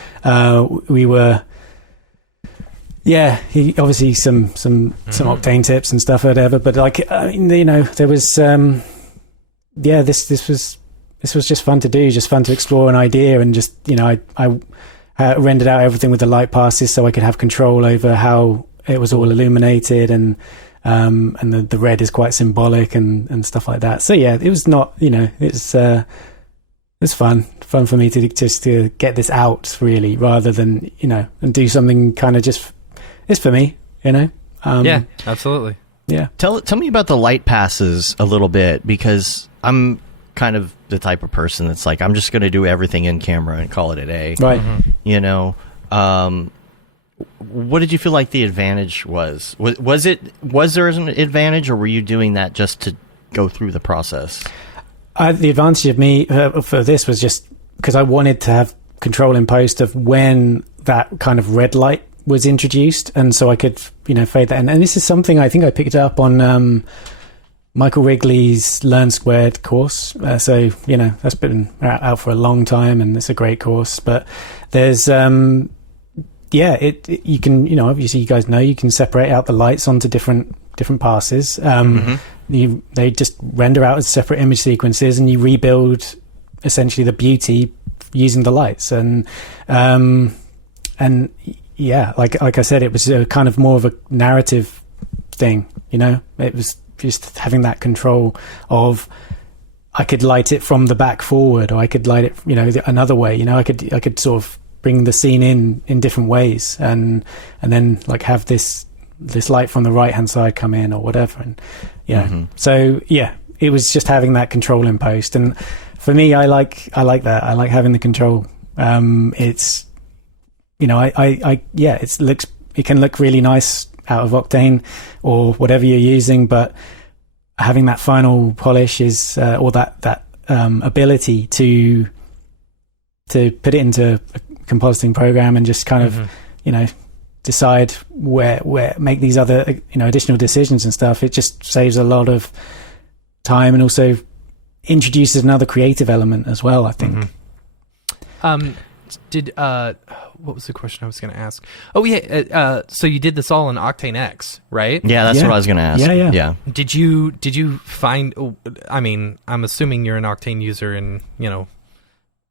We were, he obviously some Octane tips and stuff or whatever. But like, you know, there was, this was just fun to do, just fun to explore an idea, and just, you know, I rendered out everything with the light passes so I could have control over how it was all illuminated, and the red is quite symbolic and stuff like that. So yeah, it was not, you know, it's fun for me to get this out, really, rather than, you know, and do something kind of just, it's for me, you know. Yeah, absolutely. Yeah. Tell me about the light passes a little bit, because I'm kind of the type of person that's like, I'm just going to do everything in camera and call it a day. Right. You know, what did you feel like the advantage was? Was there an advantage, or were you doing that just to go through the process? The advantage of me for this was just because I wanted to have control in post of when that kind of red light was introduced, and so I could, you know, fade that in. And this is something I think I picked up on Michael Wrigley's Learn Squared course. So, you know, that's been out for a long time, and it's a great course. But there's you can, you know, obviously you guys know you can separate out the lights onto different passes. They just render out as separate image sequences, and you rebuild essentially the beauty using the lights. And yeah, like I said, it was a kind of more of a narrative thing, you know. It was just having that control of, I could light it from the back forward, or I could light it, you know, another way. You know, I could sort of bring the scene in different ways, and then like have this light from the right hand side come in or whatever. And yeah, so yeah, it was just having that control in post. And for me, I like that. I like having the control. It's, you know, it can look really nice out of Octane or whatever you're using, but having that final polish is, or that ability to put it into a compositing program and just kind of, you know, decide where make these other, you know, additional decisions and stuff. It just saves a lot of time and also introduces another creative element as well, I think. What was the question I was going to ask? Oh yeah, so you did this all in Octane X, right? Yeah, that's what I was going to ask. Yeah. Did you find? I mean, I'm assuming you're an Octane user in, you know,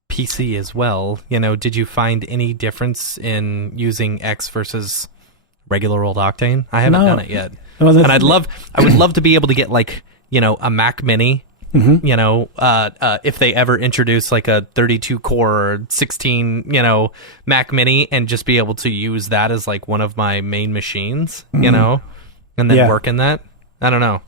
PC as well. You know, did you find any difference in using X versus regular old Octane? I haven't done it yet, and I would love to be able to get, like, you know, a Mac Mini. You know, if they ever introduce like a 32 core or 16, you know, Mac Mini, and just be able to use that as like one of my main machines, you know, and then work in that. I don't know.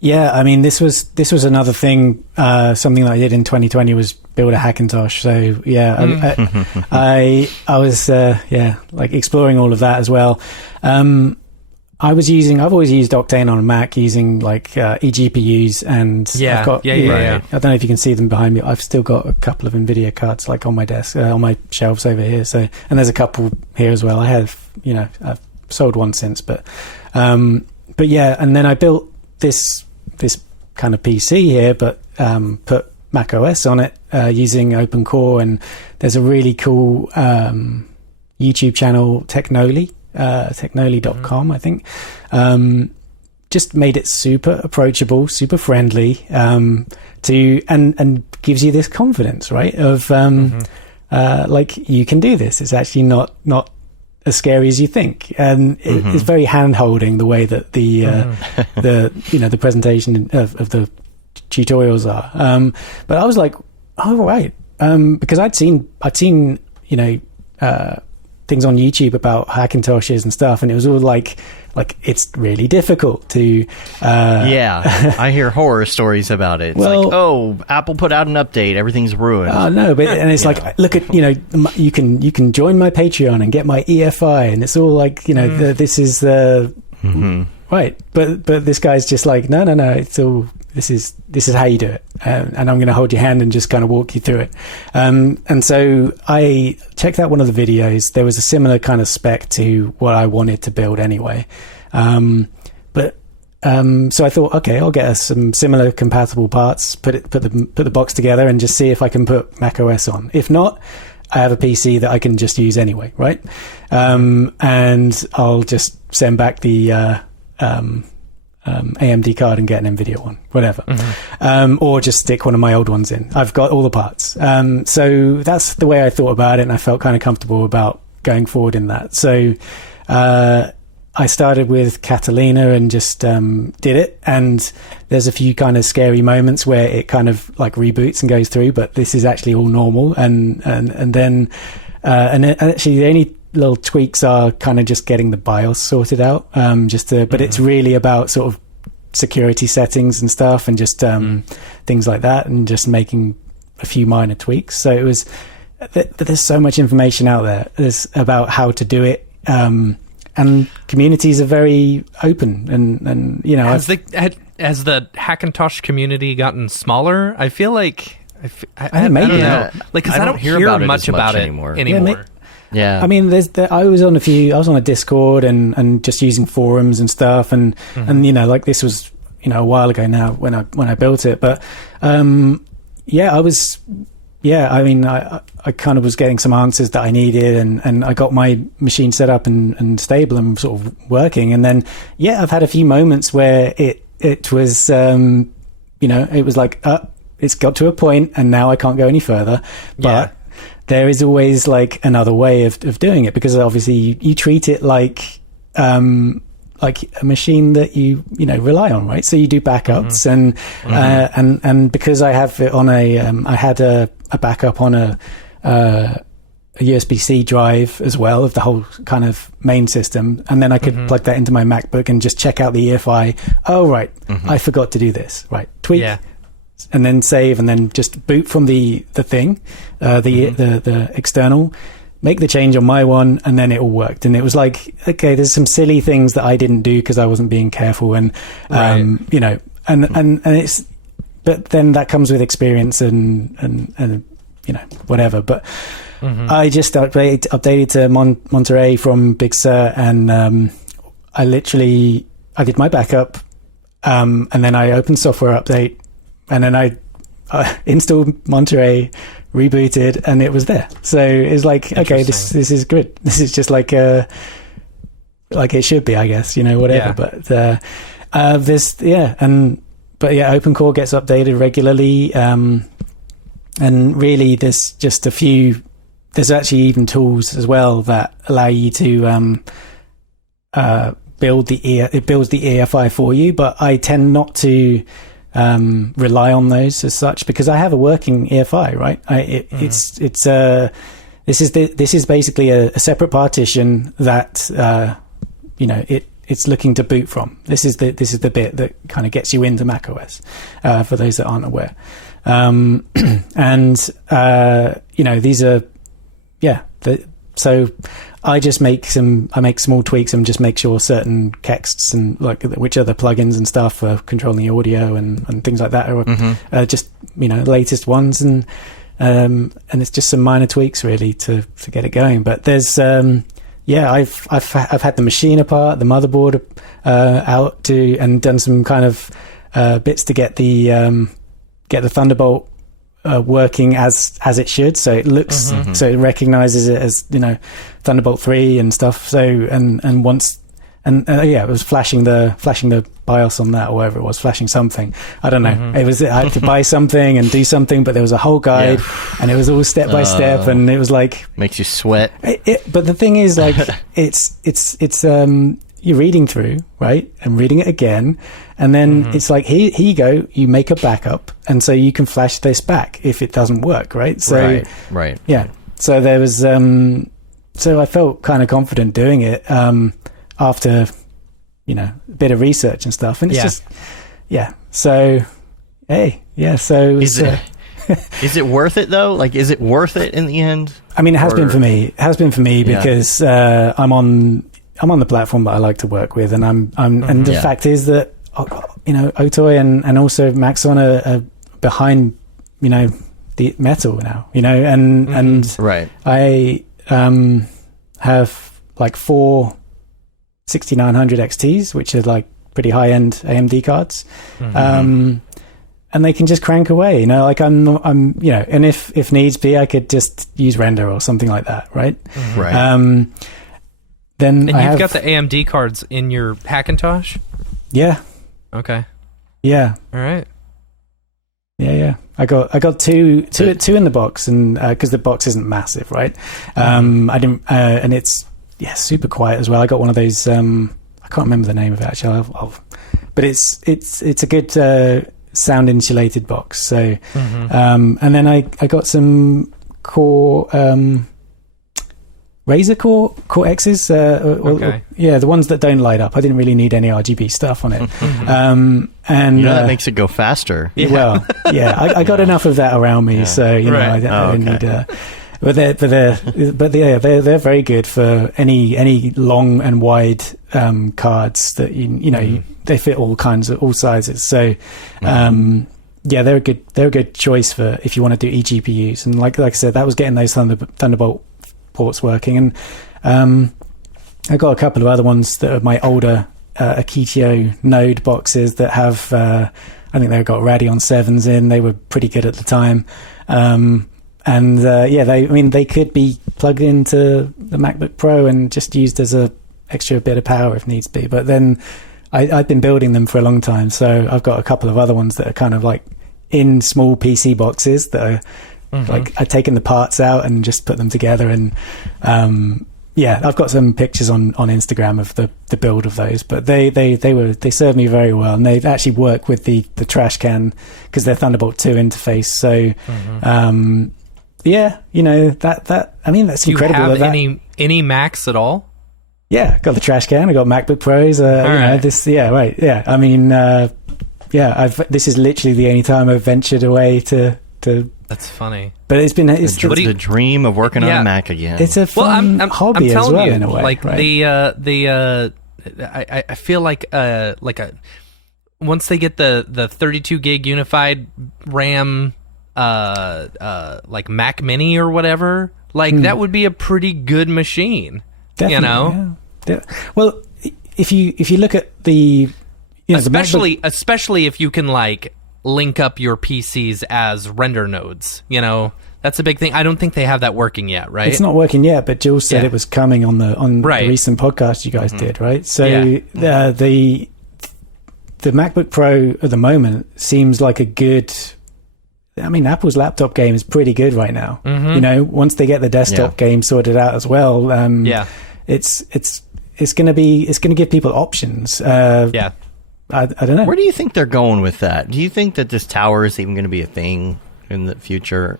Yeah, I mean, this was another thing. Something that I did in 2020 was build a Hackintosh. So yeah, I was like exploring all of that as well. I've always used Octane on a Mac using like eGPUs, and I've got, I don't know if you can see them behind me. I've still got a couple of NVIDIA cards like on my desk, on my shelves over here. So, and there's a couple here as well. I have, you know, I've sold one since, but yeah. And then I built this kind of PC here, but put Mac OS on it using OpenCore, and there's a really cool YouTube channel, technoli.com, I think. Just made it super approachable, super friendly, and gives you this confidence, right? Of like, you can do this. It's actually not as scary as you think, and it's very hand holding the way that the presentation of the tutorials are. But I was like, oh right, because I'd seen you know, things on YouTube about Hackintoshes and stuff, and it was all like it's really difficult to I hear horror stories about it. It's like, oh, Apple put out an update, everything's ruined. Oh no, but and it's like, look at, you know, you can join my Patreon and get my EFI, and it's all like, you know, this is the right, but this guy's just like, no, it's all, this is how you do it, and I'm going to hold your hand and just kind of walk you through it. And so I checked out one of the videos. There was a similar kind of spec to what I wanted to build anyway. So I thought, okay, I'll get us some similar compatible parts, put the box together, and just see if I can put Mac OS on. If not, I have a PC that I can just use anyway, right? And I'll just send back the AMD card and get an NVIDIA one, whatever. Or just stick one of my old ones in. I've got all the parts. So that's the way I thought about it, and I felt kind of comfortable about going forward in that. So I started with Catalina and just did it, and there's a few kind of scary moments where it kind of like reboots and goes through, but this is actually all normal. And then actually the only little tweaks are kind of just getting the BIOS sorted out, but it's really about sort of security settings and stuff, and just things like that, and just making a few minor tweaks. So it was, there's so much information out there about how to do it, and communities are very open, and you know, has the Hackintosh community gotten smaller? I feel like I don't know, like, because I don't hear much about it anymore. Yeah, I mean, I was on a Discord and just using forums and stuff, and you know, like, this was, you know, a while ago now when I built it, but I mean, I kind of was getting some answers that I needed, and I got my machine set up and stable and sort of working, and then I've had a few moments where it was you know, it was like, it's got to a point and now I can't go any further. But there is always like another way of doing it, because obviously you treat it like a machine that you rely on, right? So you do backups, and because I have it on I had a backup on a USB-C drive as well of the whole kind of main system, and then I could plug that into my MacBook and just check out the EFI. Oh right, I forgot to do this. Right, tweak, and then save, and then just boot from the thing, the external. Make the change on my one, and then it all worked. And it was like, okay, there's some silly things that I didn't do because I wasn't being careful, and and it's, but then that comes with experience and whatever. But I just updated to Monterey from Big Sur, and I did my backup, and then I opened software update, and then I installed Monterey, rebooted, and it was there. So it's like, okay, this is good. This is just like it should be, I guess, whatever. Yeah. But OpenCore gets updated regularly, and really there's just a few. There's actually even tools as well that allow you to build it builds the EFI for you, but I tend not to rely on those as such, because I have a working EFI, right? This is basically a separate partition that it's looking to boot from. This is the bit that kind of gets you into macOS, for those that aren't aware. These are so I just make small tweaks and just make sure certain texts and like which other plugins and stuff for controlling the audio and things like that are just latest ones, and it's just some minor tweaks really to get it going. But there's I've had the machine apart, the motherboard out to, and done some kind of bits to get the Thunderbolt working as it should, so it looks so it recognizes it as Thunderbolt 3 and stuff. So and once it was flashing the BIOS on that, or whatever it was, flashing something. I don't know. It was, I had to buy something and do something, but there was a whole guide and it was all step by step, and it was like makes you sweat. But the thing is, like, it's you're reading through, right, and reading it again, and then it's like, here you go, you make a backup, and so you can flash this back if it doesn't work, right? So right. Yeah. So there was so I felt kind of confident doing it after a bit of research and stuff, and it's so so is it worth it though? Like, is it worth it in the end? I mean, it has been for me. It has been for me because I'm on the platform that I like to work with, and and the fact is that Otoy and also Maxon are behind the metal now, and right. I have like 4 6900 XTs, which are like pretty high end AMD cards, and they can just crank away. Like I'm and if needs be, I could just use render or something like that, right? Right. Then you've got the AMD cards in your Hackintosh? Yeah. Okay. Yeah. All right. Yeah. I got two in the box, and because the box isn't massive, right? I didn't, and it's super quiet as well. I got one of those. I can't remember the name of it actually. But it's a good sound insulated box. So, and then I got some Core. Razer Core X's, the ones that don't light up. I didn't really need any RGB stuff on it, and that makes it go faster. Yeah. Well, I got enough of that around me, so I didn't need. But they're very good for any long and wide cards that they fit all sizes. So they're a good choice for if you want to do eGPUs. And like I said, that was getting those Thunderbolt ports working, and I got a couple of other ones that are my older Akitio node boxes that have I think they've got Radeon 7s in. They were pretty good at the time, they could be plugged into the MacBook Pro and just used as a extra bit of power if needs be. But then I've been building them for a long time, so I've got a couple of other ones that are kind of like in small PC boxes that are like I've taken the parts out and just put them together. And I've got some pictures on Instagram of the build of those. But they served me very well, and they actually work with the trash can because they're Thunderbolt 2 interface. So that I mean, that's incredible. Do you have any Macs at all? Yeah, got the trash can. I got MacBook Pros. I mean, this is literally the only time I've ventured away to. That's funny. But it's the dream of working on a Mac again. It's a fun hobby as well, in a way. Like right? I feel like once they get the 32 gig unified RAM, like Mac Mini or whatever, like that would be a pretty good machine. Definitely, you know. Yeah. Well, if you look at the, especially if you can like link up your PCs as render nodes, you know, that's a big thing. I don't think they have that working yet, right? It's not working yet, but Jules said it was coming on the recent podcast you guys did, right? So the MacBook Pro at the moment seems like a good. I mean, Apple's laptop game is pretty good right now. You know, once they get the desktop game sorted out as well, it's going to give people options. I don't know. Where do you think they're going with that? Do you think that this tower is even going to be a thing in the future?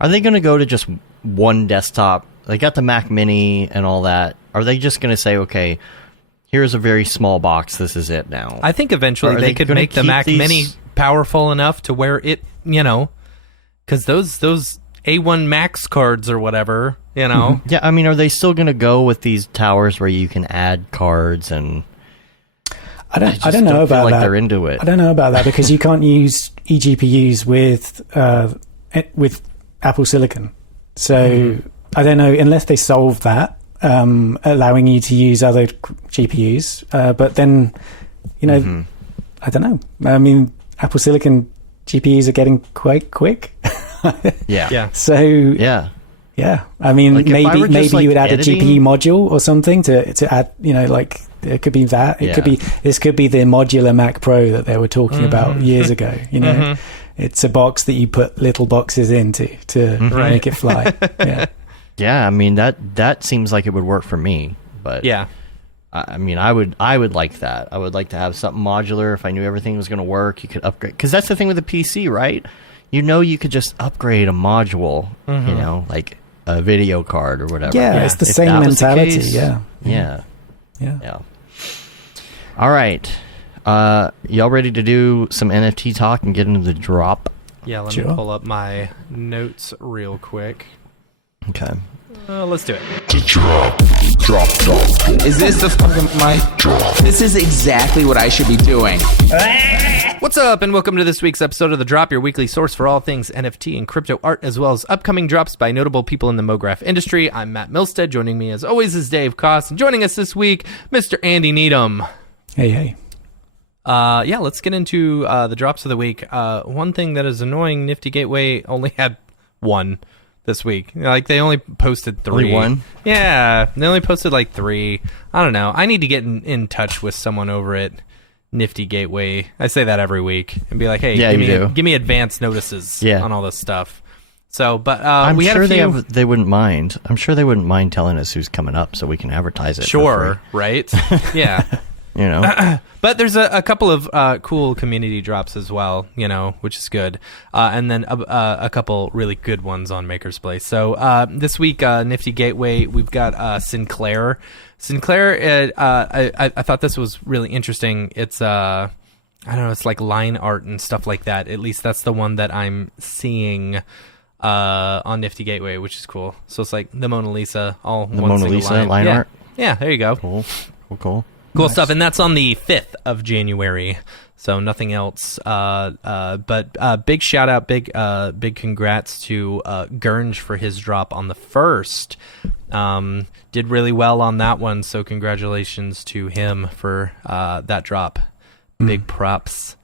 Are they going to go to just one desktop? They got the Mac Mini and all that. Are they just going to say, okay, here's a very small box, this is it now? I think eventually they could make the Mac Mini powerful enough to where it, you know, because those A1 Max cards or whatever, you know. Yeah, I mean, are they still going to go with these towers where you can add cards and... I don't know about like that. They're into it. I don't know about that because you can't use eGPUs with Apple Silicon. So I don't know unless they solve that, allowing you to use other GPUs. But then, you know, I don't know. I mean, Apple Silicon GPUs are getting quite quick. Yeah. So yeah. I mean, like maybe you would add editing? a GPU module or something to add. You know, like. It could be that. It could be. This could be the modular Mac Pro that they were talking about years ago. You know, it's a box that you put little boxes into to make it fly. Yeah. I mean that seems like it would work for me. But I mean, I would like that. I would like to have something modular. If I knew everything was going to work, you could upgrade. Because that's the thing with the PC, right? You know, you could just upgrade a module. You know, like a video card or whatever. Yeah, it's the same mentality. Yeah. All right. Y'all ready to do some NFT talk and get into the drop? Yeah, let me pull up my notes real quick. Okay. Let's do it. Drop. Is this the fucking mic? Drop. This is exactly what I should be doing. What's up, and welcome to this week's episode of The Drop, your weekly source for all things NFT and crypto art, as well as upcoming drops by notable people in the Mograph industry. I'm Matt Milstead. Joining me, as always, is Dave Koss. And joining us this week, Mr. Andy Needham. Hey. Let's get into the drops of the week. One thing that is annoying, Nifty Gateway only had one this week. Like, they only posted 3. Only one? Yeah, they only posted like 3. I don't know. I need to get in touch with someone over at Nifty Gateway. I say that every week and be like, hey, give me advance notices on all this stuff. So, but I'm sure they wouldn't mind. I'm sure they wouldn't mind telling us who's coming up so we can advertise it. Sure, right? Yeah. You know, but there's a couple of cool community drops as well, you know, which is good, and then a couple really good ones on Maker's Place. So this week, Nifty Gateway, we've got Sinclair. I thought this was really interesting. It's I don't know, it's like line art and stuff like that. At least that's the one that I'm seeing on Nifty Gateway, which is cool. So it's like the Mona Lisa, all the one Mona Lisa line art. Yeah, there you go. Cool. Cool stuff, and that's on the 5th of January, so nothing else. But big shout out, big congrats to Gurnge for his drop on the 1st. Did really well on that one, so congratulations to him for that drop. Big props.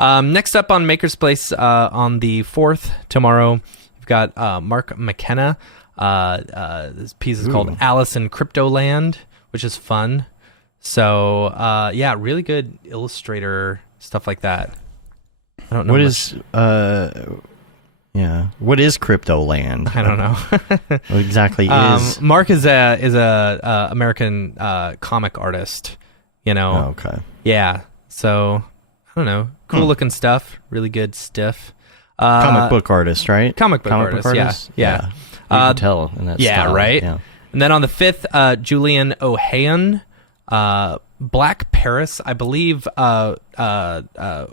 Next up on Maker's Place on the 4th tomorrow, we've got Mark McKenna. This piece is called Alice in Cryptoland, which is fun. So, really good Illustrator stuff like that. I don't know. What is what is Crypto Land? I don't know. What exactly is? Mark is a American comic artist. You know. Oh, okay. Yeah. So I don't know. Cool looking stuff. Really good stuff. Comic book artist, right? Comic book artist. Yeah. You can tell in that style. Right. Yeah. And then on the 5th, Julian Ohayon, Black Paris. I believe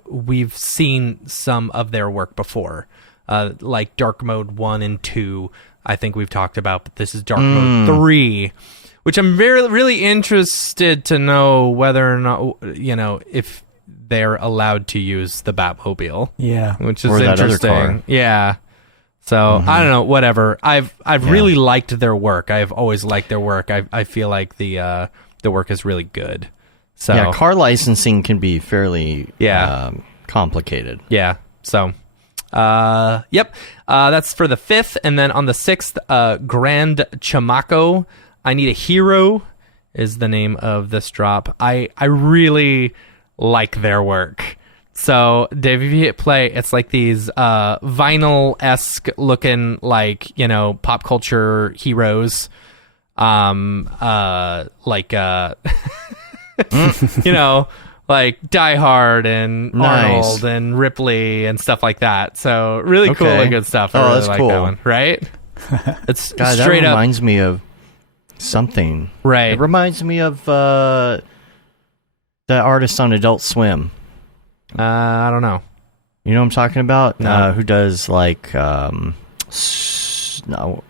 we've seen some of their work before, like Dark Mode 1 and 2. I think we've talked about, but this is Dark Mode 3, which I'm really interested to know whether or not, if they're allowed to use the Batmobile. Yeah. Which is or that interesting. other car. Yeah. So I don't know, whatever. I've really liked their work. I've always liked their work. I feel like the work is really good. So yeah, car licensing can be fairly complicated. Yeah. So that's for the 5th, and then on the 6th, Grand Chamaco, I Need a Hero is the name of this drop. I really like their work. So, Dave, if you hit play, it's like these vinyl-esque looking, like, pop culture heroes. Like Die Hard and Arnold and Ripley and stuff like that. So, really cool and good stuff. I really that's like cool. that one, right? It's God, straight that up. reminds me of something. Right. It reminds me of the artist on Adult Swim. I don't know. You know what I'm talking about? No. Who does like no,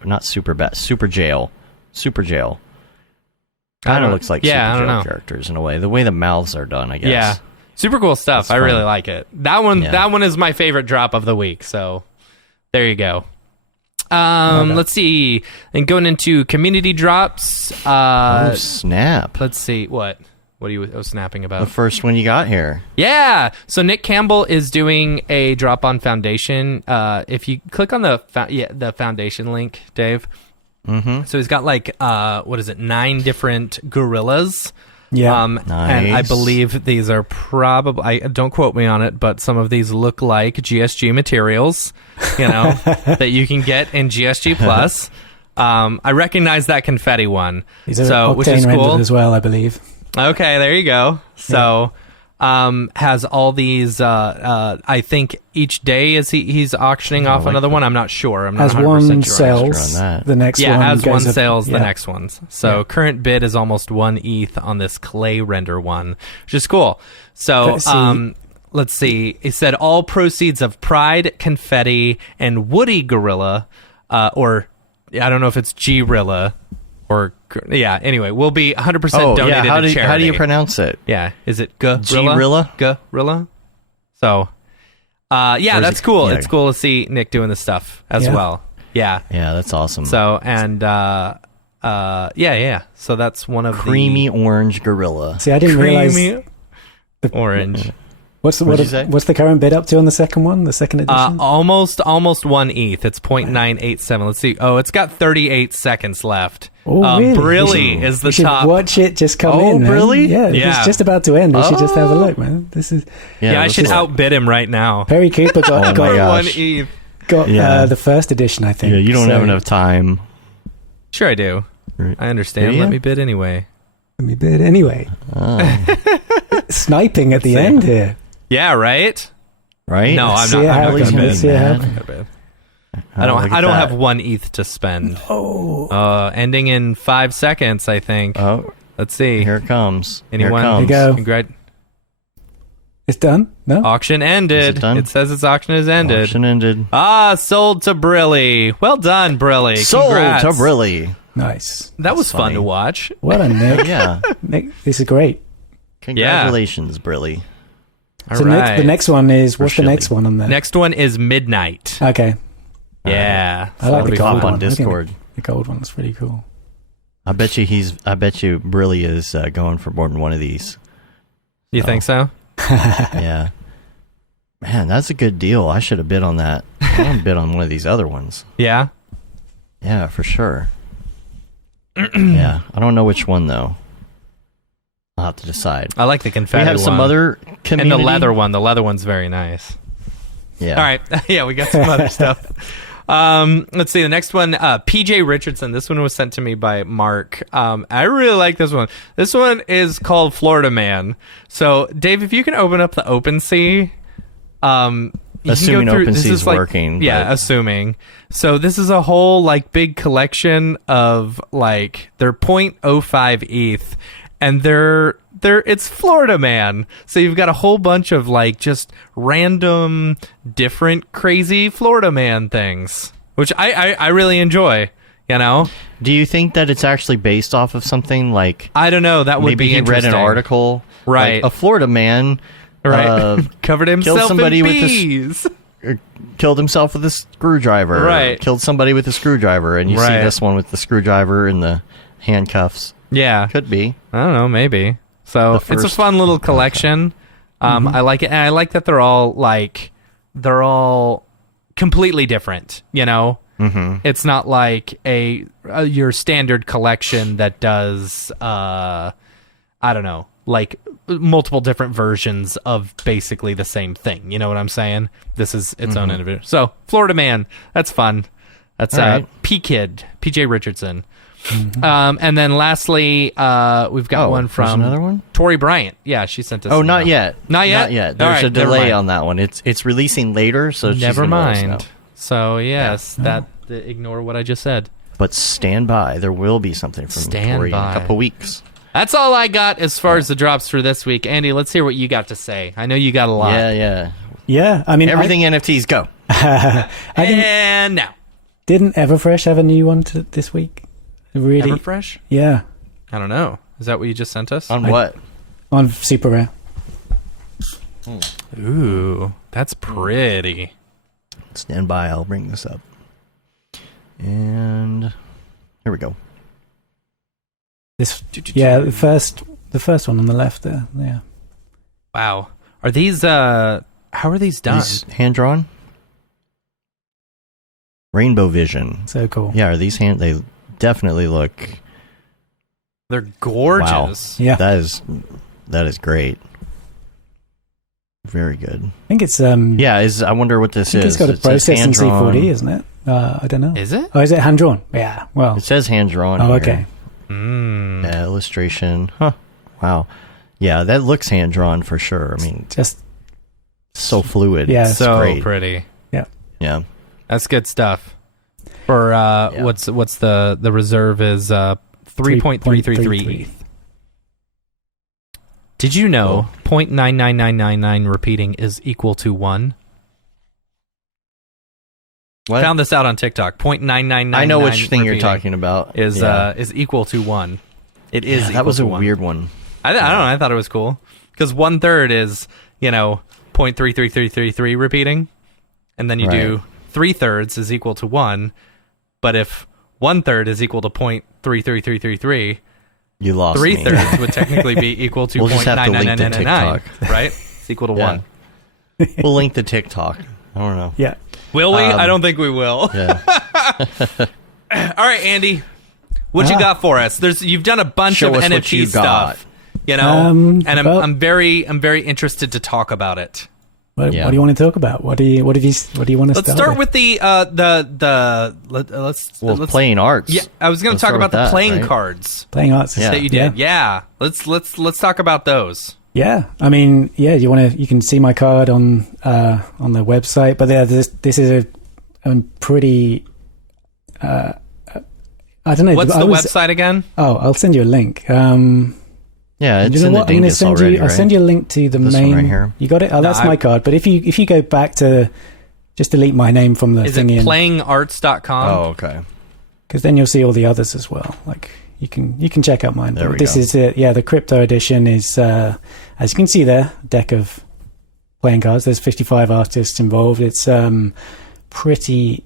not Super Jail. Kind of looks like Super Jail characters in a way. The way the mouths are done, I guess. Yeah. Super cool stuff. That's I really fun. like it. That one is my favorite drop of the week. So there you go. Let's see. And going into community drops. Oh, snap. Let's see. What are you snapping about? The first one you got here. Yeah. So Nick Campbell is doing a drop on Foundation. If you click on the Foundation link, Dave. Mm-hmm. So he's got 9 different gorillas. Yeah. And I believe these are probably, don't quote me on it, but some of these look like GSG materials, that you can get in GSG Plus. I recognize that confetti one. These are which is octane cool rendered as well, I believe. Okay, there you go. So, has all these. I think each day he's auctioning off another one. I'm not sure. I'm not as 100% one sure. sells, the next one as one goes up. sells, the Yeah. next ones. So current bid is almost 1 ETH on this clay render one, which is cool. So let's see. It said all proceeds of Pride, Confetti, and Woody Gorilla, or I don't know if it's G-Rilla. Anyway, will be 100% donated to charity. How do you pronounce it? Yeah, is it Gorilla? G-Rilla? Gorilla? So, that's cool. Yeah. It's cool to see Nick doing this stuff as well. Yeah. Yeah, that's awesome. So, and, so that's one of Creamy orange gorilla. See, I didn't realize. Creamy orange. What's say? the current bid up to on the second one, the second edition? Almost 1 ETH. It's 0.987. Let's see. Oh, it's got 38 seconds left. Oh, really? Brilly is the we should top. watch it just come in. Man. Brilly? Yeah, Yeah. it's just about to end. We should just have a look, man. This is Yeah, I should outbid him right now. Perry Cooper got my For 1 gosh. ETH. the first edition, I think. Yeah, you don't So, have enough time. Sure, I do. Right. I understand. Do Let you? me bid anyway. Let me bid anyway. Sniping at the end here. Yeah, right? Right? No, I'm See not. it I'm not happen. going to Let's see it bid. happen. I'm not gonna bid. I don't have 1 ETH to spend. Oh, Ending in 5 seconds, I think. Oh, Let's see. here it comes. Anyone? Here it Here comes. you go. it's done. No, Auction ended. Is it done? It says its auction has ended. Auction ended. Sold to Brilly. Well done, Brilly. Sold Congrats. to Brilly. nice. That was That's fun funny. to watch. Well done, Nick. Yeah. Nick, this is great. Congratulations, Brilly. All So right. the next one is what's the Shilly. next one on there? Next one is Midnight. Okay, Yeah. I like That'll the be gold fun. one. On Discord. The gold one's pretty cool. I bet you Brilly is going for more than one of these. You think so? Yeah. Man, that's a good deal. I should have bid on that. I want to bid on one of these other ones. Yeah. Yeah, for sure. Yeah. I don't know which one, though. I'll have to decide. I like the confetti We have some one. other community. And the leather one. The leather one's very nice. Yeah. All right. Yeah, we got some other stuff. Let's see. The next one, PJ Richardson. This one was sent to me by Mark. I really like this one. This one is called Florida Man. So, Dave, if you can open up the OpenSea. Assuming OpenSea's working. Yeah, assuming. So this is a whole like big collection of like they're 0.05 ETH, and they're it's Florida Man. So you've got a whole bunch of like just random, different, crazy Florida Man things, which I really enjoy. You know? Do you think that it's actually based off of something like? I don't know. That would maybe be he interesting. read an article, right? Like, a Florida man. Right, covered himself somebody in with bees. Killed himself with a screwdriver. Right. Killed somebody with a screwdriver, and you see this one with the screwdriver and the handcuffs. Yeah, could be. I don't know, maybe. So it's a fun little collection. Okay. I like it, and I like that they're all completely different. You know, it's not like your standard collection that does I don't know, like multiple different versions of basically the same thing. You know what I'm saying? This is its own individual. So Florida Man, that's fun. That's right. PJ Richardson. And then lastly, we've got one from another one? Tori Bryant. Yeah, she sent us. Oh, not yet. Not yet. Not yet. There's a delay on that one. It's releasing later, so never mind. So yes, ignore what I just said. But stand by. There will be something from Tori in a couple weeks. That's all I got as far as the drops for this week. Andy, let's hear what you got to say. I know you got a lot. Yeah. I mean, everything NFTs go. And now, didn't Everfresh have a new one this week? Really? Everfresh? Yeah. I don't know. Is that what you just sent us? On what? On Super Rare. Ooh, that's pretty. Stand by. I'll bring this up. And here we go. The first one on the left there. Yeah. Wow. Are these how are these done? Hand drawn? Rainbow Vision. So cool. Yeah, are these they definitely look. They're gorgeous. Wow. Yeah. That is great. Very good. I think it's I wonder what this is. It's got a process in C4D, isn't it? I don't know. Is it? Oh, is it hand drawn? Yeah. Well, it says hand drawn. Oh, here. okay. Yeah, illustration. Huh. Wow. Yeah, that looks hand drawn for sure. I mean, just so fluid. Yeah, so great. pretty. Yeah. Yeah. That's good stuff. For what's the reserve is 3.3333 ETH. Did you know 0.99999 repeating is equal to 1? What? Found this out on TikTok. 0.99999 I know which thing you're talking about. Is equal to 1. It is. That was a 1. weird one. I don't know. I thought it was cool because 1/3 is 0.33333 repeating, and then you do 3/3 is equal to 1. But if 1/3 is equal to 0.33333, you lost 3/3 would technically be equal to we'll just have to link the 0.99999, right? It's equal to 1. We'll link the TikTok. I don't know. Yeah. Will we? I don't think we will. Yeah. All right, Andy. What you got for us? You've done a bunch of NFT stuff, and I'm very interested to talk about it. What do you want to talk about? What do you want to Let's start with let's playing arts. Yeah, I was going to talk about the playing cards. Playing arts that you did. Yeah. Let's talk about those. Yeah, I mean, you can see my card on the website, but this is a pretty. I don't know. What's the website again? Oh, I'll send you a link. Yeah, it's in the dingus already, I'll send you a link to the main. One right here. You got it? Oh, that's my card. But if you go back to just delete my name from the thingy. Is it playingarts.com? Oh, okay. Because then you'll see all the others as well. Like you can check out mine. There we this go. is it. Yeah, the crypto edition is as you can see there, deck of playing cards. There's 55 artists involved. It's pretty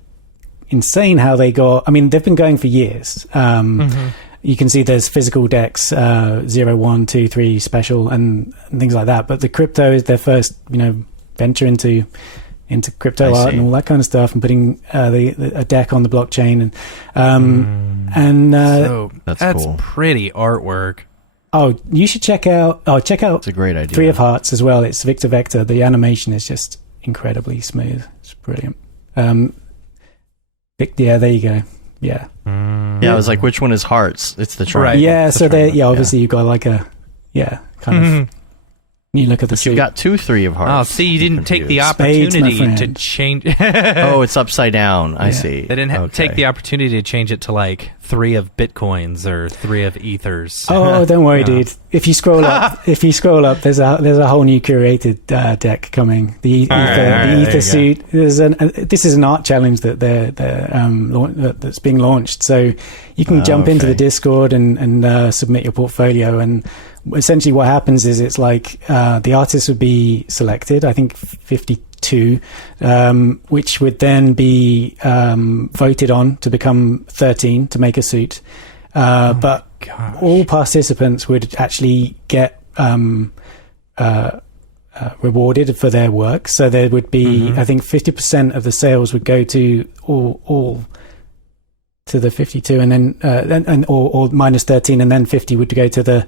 insane how they got. I mean, they've been going for years. You can see there's physical decks, 0, 1, 2, 3 special and things like that. But the crypto is their first, venture into crypto art and all that kind of stuff, and putting a deck on the blockchain so that's cool. Pretty artwork. Oh, you should check out. It's a great idea. 3 of Hearts as well. It's Victor Vector. The animation is just incredibly smooth. It's brilliant. There you go. Yeah. Yeah, I was like, which one is hearts? It's the triangle. Right. Yeah, so triangle. obviously you've got like a, kind of, you look at the suit. You've got 2 3 of hearts. Oh, see, you didn't take the Spades, my opportunity to friend. change. Oh, it's upside down. I see. They didn't take the opportunity to change it to like 3 of bitcoins or 3 of ethers. Oh, don't worry, dude. If you scroll up, there's a whole new curated deck coming. The ether suit. This is an art challenge that that's being launched. So you can jump into the Discord and submit your portfolio. And essentially, what happens is it's like the artists would be selected. I think 52, which would then be voted on to become 13 to make a suit. But all participants would actually get rewarded for their work. So there would be, I think, 50% of the sales would go to all to the 52, and then or minus 13, and then 50 would go to the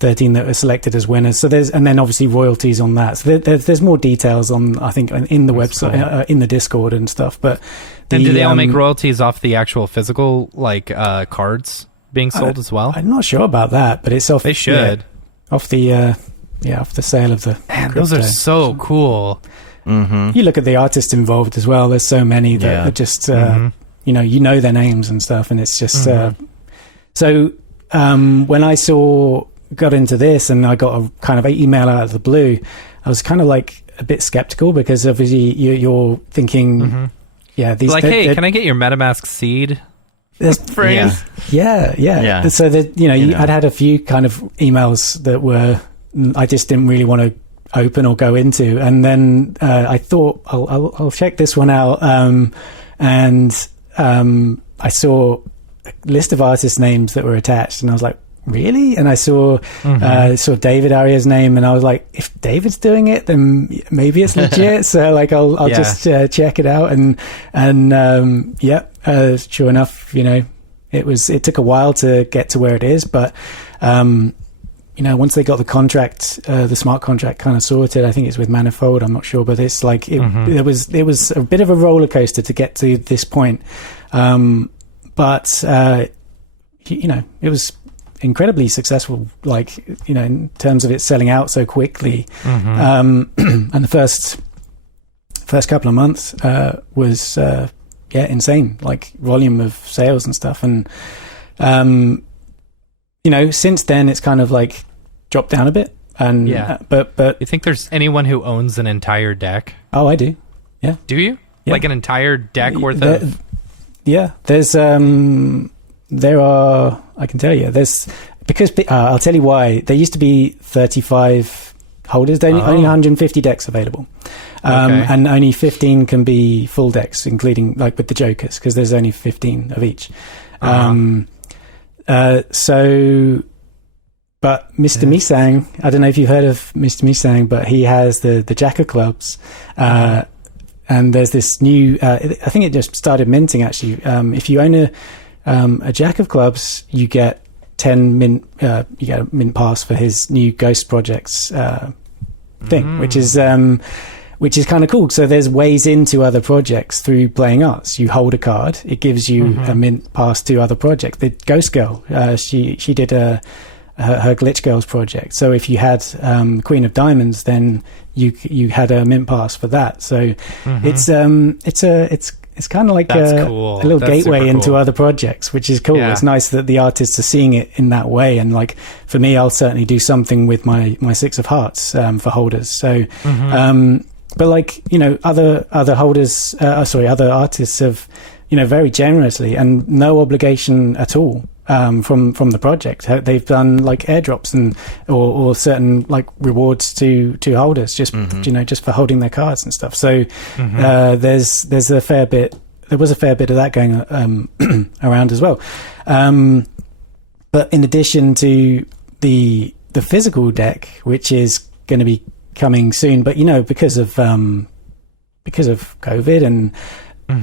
13 that were selected as winners. So and then obviously royalties on that. So there's more details on, I think, in the website, in the Discord and stuff. But and do they all make royalties off the actual physical cards being sold as well? I'm not sure about that, but it's off. They should off the off the sale of the. Man, those are so cool. You look at the artists involved as well. There's so many that are just you know their names and stuff, and it's just so when I got into this and I got a kind of email out of the blue, I was kind of like a bit skeptical, because obviously you're thinking these hey, can I get your MetaMask seed phrase? Yeah. So that I'd had a few kind of emails that were I just didn't really want to open or go into, and then I thought I'll check this one out, and I saw a list of artist names that were attached, and I was like, really? And I saw David Aria's name, and I was like, if David's doing it, then maybe it's legit. So like I'll just check it out, and sure enough, it took a while to get to where it is, but once they got the contract, the smart contract kind of sorted, I think it's with Manifold, I'm not sure, but it's like it was a bit of a roller coaster to get to this point, but it was incredibly successful, in terms of it selling out so quickly. And the first couple of months was insane, like volume of sales and stuff. And since then it's kind of like dropped down a bit. And but you think there's anyone who owns an entire deck? Oh, I do. Yeah. Do you? Yeah. Like an entire deck worth of? Yeah. There's there are, I can tell you, because I'll tell you why. There used to be 35 holders. There only 150 decks available, and only 15 can be full decks, including like with the jokers, because there's only 15 of each. But Mr. Misang, I don't know if you've heard of Mr. Misang, but he has the Jack of Clubs, and there's this new. I think it just started minting actually. If you own a Jack of Clubs, you get 10 mint. You get a mint pass for his new Ghost Projects thing, which is kind of cool. So there's ways into other projects through playing arts. You hold a card, it gives you a mint pass to other projects. The Ghost Girl, she did her Glitch Girls project. So if you had Queen of Diamonds, then you had a mint pass for that. So it's kind of like a little gateway into other projects, which is cool. Yeah. It's nice that the artists are seeing it in that way. And like for me, I'll certainly do something with my Six of Hearts for holders. So, but like other holders, other artists have very generously and no obligation at all. From the project, they've done like airdrops and or certain like rewards to holders just just for holding their cards and stuff. So there's a fair bit. There was a fair bit of that going around as well. But in addition to the physical deck, which is going to be coming soon, but because of COVID and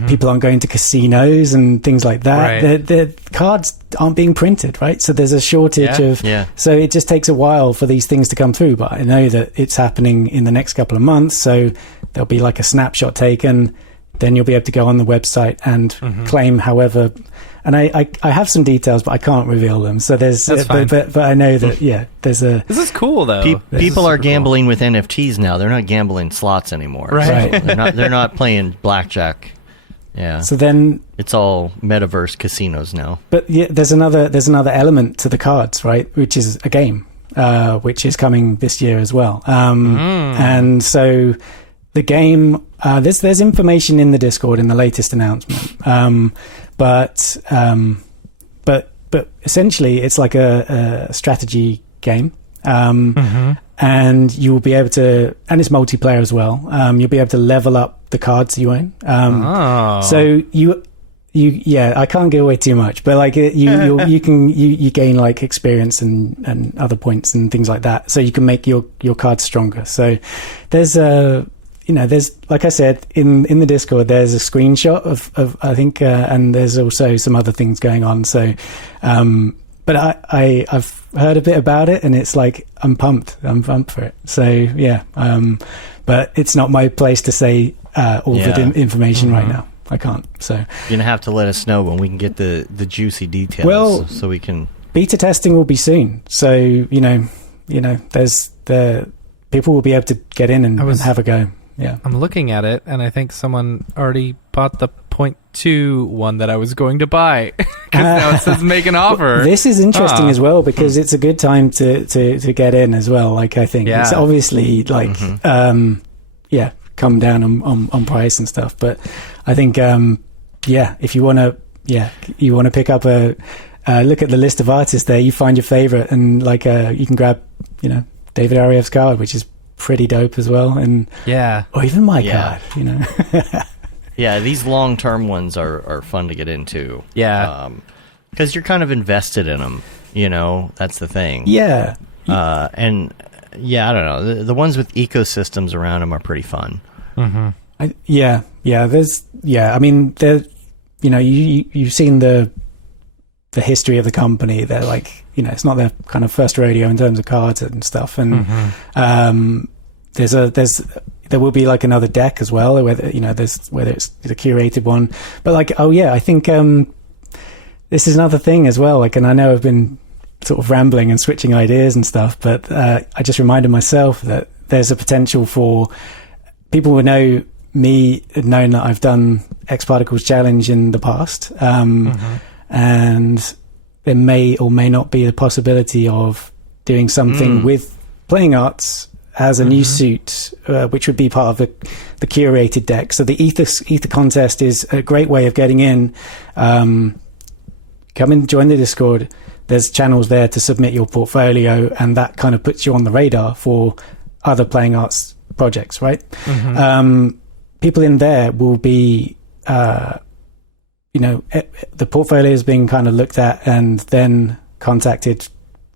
people aren't going to casinos and things like that. Right. The cards aren't being printed, right? So there's a shortage of... So it just takes a while for these things to come through. But I know that it's happening in the next couple of months. So there'll be like a snapshot taken. Then you'll be able to go on the website and claim however. And I have some details, but I can't reveal them. So there's, but I know that there's a. This is cool though. People are gambling with NFTs now. They're not gambling slots anymore. Right. So they're not playing blackjack. Yeah. So then it's all metaverse casinos now. But yeah, there's another element to the cards, right? Which is a game, which is coming this year as well. And so the game, there's information in the Discord in the latest announcement. But essentially it's like a strategy game. And you'll be able to, and it's multiplayer as well. You'll be able to level up the cards you own. So you, I can't give away too much, but like you gain like experience and other points and things like that. So you can make your cards stronger. So there's there's, like I said, in the Discord, there's a screenshot of I think, and there's also some other things going on. So, but I've heard a bit about it, and it's like I'm pumped for it. So yeah, but it's not my place to say all the information right now. I can't. So you're gonna have to let us know when we can get the juicy details. Well, so we can. Beta testing will be soon. So there's the people will be able to get in and have a go. Yeah, I'm looking at it, and I think someone already bought the 0.2 one that I was going to buy. Because now it says make an offer. This is interesting as well, because it's a good time to get in as well. Like, I think it's obviously like, come down on price and stuff. But I think, if you want to pick up a look at the list of artists there, you find your favorite, and like you can grab, David Ariev's card, which is pretty dope as well, and or even my card, Yeah, these long-term ones are fun to get into. Yeah, because you're kind of invested in them. That's the thing. Yeah, and I don't know. The ones with ecosystems around them are pretty fun. I mean, you've seen the history of the company. They're like, it's not their kind of first rodeo in terms of cards and stuff. And there will be like another deck as well, whether it's a curated one. But like, I think this is another thing as well. Like, and I know I've been sort of rambling and switching ideas and stuff, but I just reminded myself that there's a potential for people who know me had known that I've done X Particles Challenge in the past. And there may or may not be the possibility of doing something with playing arts as a new suit, which would be part of the curated deck. So the Ether contest is a great way of getting in. Come and join the Discord. There's channels there to submit your portfolio, and that kind of puts you on the radar for other playing arts projects, right? People in there will be... the portfolio is being kind of looked at and then contacted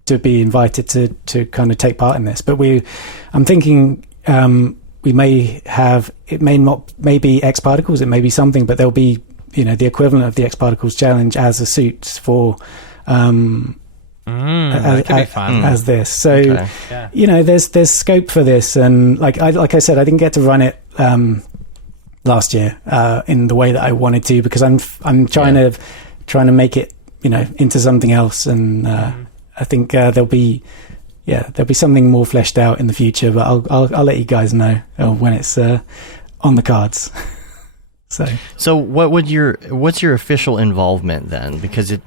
to be invited to kind of take part in this. But I'm thinking we may have, it may be X Particles, it may be something, but there'll be, the equivalent of the X Particles Challenge as a suit for that could be fun. As this. So, there's scope for this. And like I said, I didn't get to run it last year in the way that I wanted to, because I'm trying to make it into something else, and I think there'll be something more fleshed out in the future, but I'll let you guys know when it's on the cards. So what's your official involvement then? Because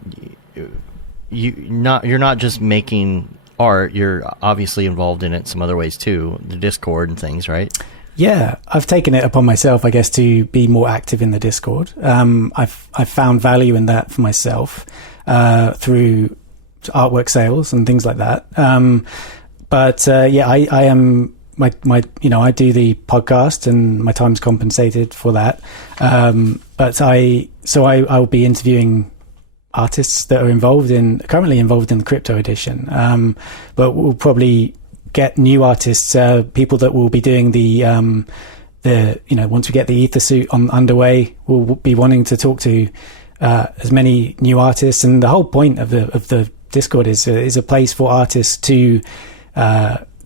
you're not just making art, you're obviously involved in it some other ways too, the Discord and things, right? Yeah, I've taken it upon myself, I guess, to be more active in the Discord. I've found value in that for myself through artwork sales and things like that. I am I do the podcast, and my time's compensated for that. But I'll be interviewing artists that are currently involved in the crypto edition. But we'll probably get new artists, people that will be doing once we get the Ether suit underway, we'll be wanting to talk to as many new artists. And the whole point of the Discord is a place for artists to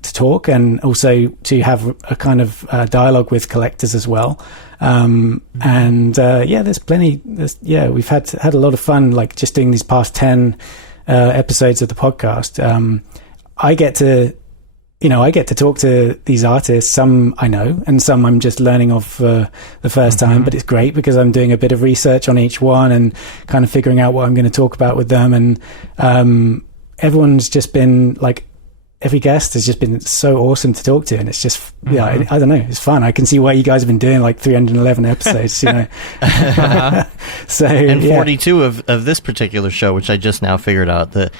to talk and also to have a kind of dialogue with collectors as well. There's plenty. We've had a lot of fun, like just doing these past 10 episodes of the podcast. I get to talk to these artists. Some I know, and some I'm just learning of for the first time. But it's great because I'm doing a bit of research on each one and kind of figuring out what I'm going to talk about with them. And everyone's just been like, every guest has just been so awesome to talk to, and it's just I don't know, it's fun. I can see why you guys have been doing like 311 episodes, you know. So and 42 of this particular show, which I just now figured out that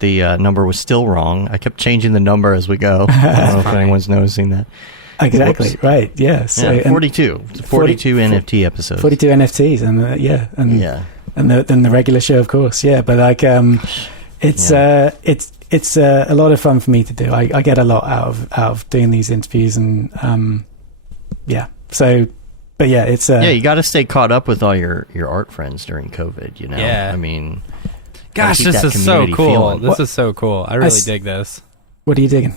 the number was still wrong. I kept changing the number as we go. I don't know if anyone's noticing that. Exactly. Whoops. Right. Yeah. So yeah, 42 NFT episodes. 42 NFTs, and then the regular show, of course. Yeah, but like it's a lot of fun for me to do. I get a lot out of doing these interviews, and So, but yeah, it's you got to stay caught up with all your art friends during COVID. You know. Yeah. I mean. Gosh, this is so cool. This is so cool. I really dig this. What are you digging?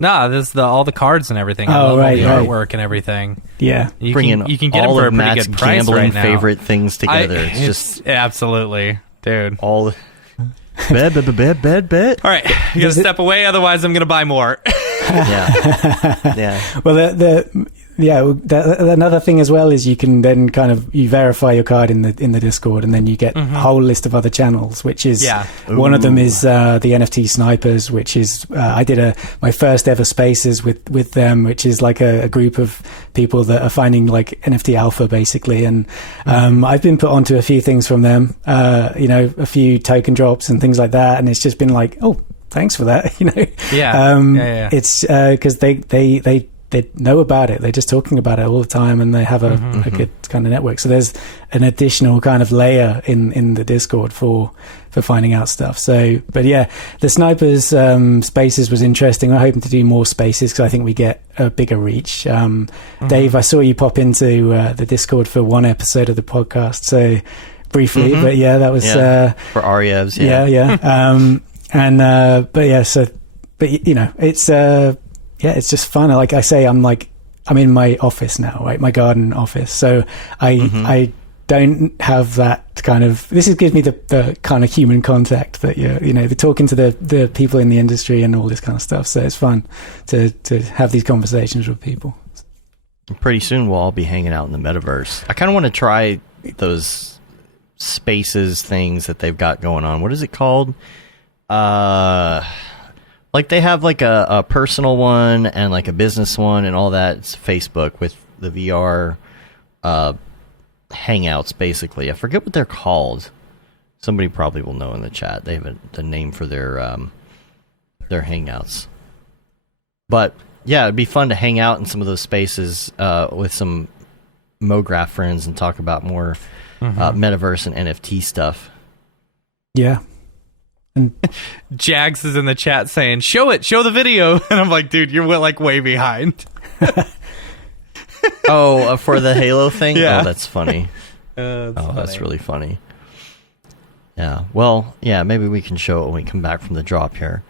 No, this is all the cards and everything. I love all the artwork and everything. Yeah, you can get all them for a of pretty Matt's good price gambling right now. favorite things together. It's just absolutely, dude. All the bet. All right, you gotta step away, otherwise I'm gonna buy more. Yeah. Well, another thing as well is you can then you verify your card in the Discord, and then you get a whole list of other channels, which is one of them is the NFT Snipers, which is I did my first ever spaces with them, which is like a group of people that are finding like NFT alpha basically, and I've been put onto a few things from them, a few token drops and things like that, and it's just been like, oh, thanks for that, you know. It's because they know about it. They're just talking about it all the time, and they have a good kind of network. So there's an additional kind of layer in the Discord for finding out stuff. So, but yeah, the Snipers spaces was interesting. We're hoping to do more spaces because I think we get a bigger reach. Dave, I saw you pop into the Discord for one episode of the podcast, so briefly, but yeah, that was for Aryev's. But you know, it's it's just fun. Like I say, I'm in my office now, right? My garden office. So I don't have that kind of. This gives me the kind of human contact that the talking to the people in the industry and all this kind of stuff. So it's fun to have these conversations with people. Pretty soon we'll all be hanging out in the metaverse. I kind of want to try those spaces things that they've got going on. What is it called? Like they have like a personal one and like a business one and all that. It's Facebook with the VR hangouts, basically. I forget what they're called. Somebody probably will know in the chat. They have the name for their hangouts. But yeah, it'd be fun to hang out in some of those spaces with some Mograph friends and talk about more metaverse and NFT stuff. Yeah. And Jags is in the chat saying, show the video. And I'm like, dude, you're like way behind. For the Halo thing? Yeah. Oh, that's funny. That's really funny. Yeah. Well, yeah, maybe we can show it when we come back from the drop here.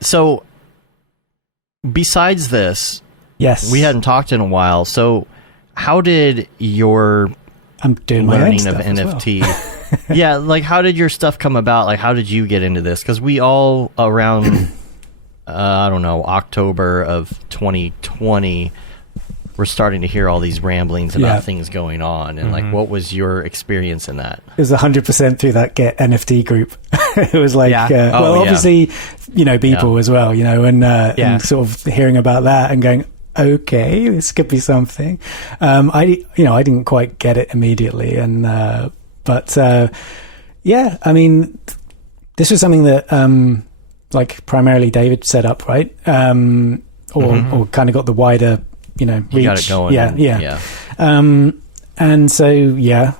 So, besides this, yes, we hadn't talked in a while. So, how did your learning of NFT... yeah, like how did your stuff come about? Like how did you get into this? Because we all around I don't know, October of 2020 we're starting to hear all these ramblings about things going on, and like what was your experience in that? It was 100% through that Get NFT group. It was like obviously people as well, and sort of hearing about that and going, okay, this could be something. I didn't quite get it immediately, and but I mean, this was something that primarily David set up, right? Or kind of got the wider, reach. You got it going. Yeah. And so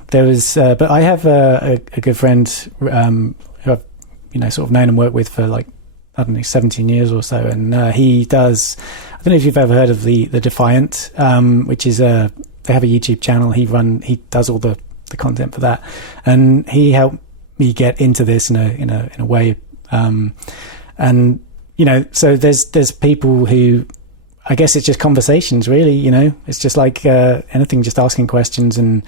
there was, but I have a good friend who I've sort of known and worked with for 17 years or so, and he does. I don't know if you've ever heard of the Defiant, which is they have a YouTube channel. He does all the content for that, and he helped me get into this in a way, and so there's people who, I guess it's just conversations, really. It's just like anything, just asking questions and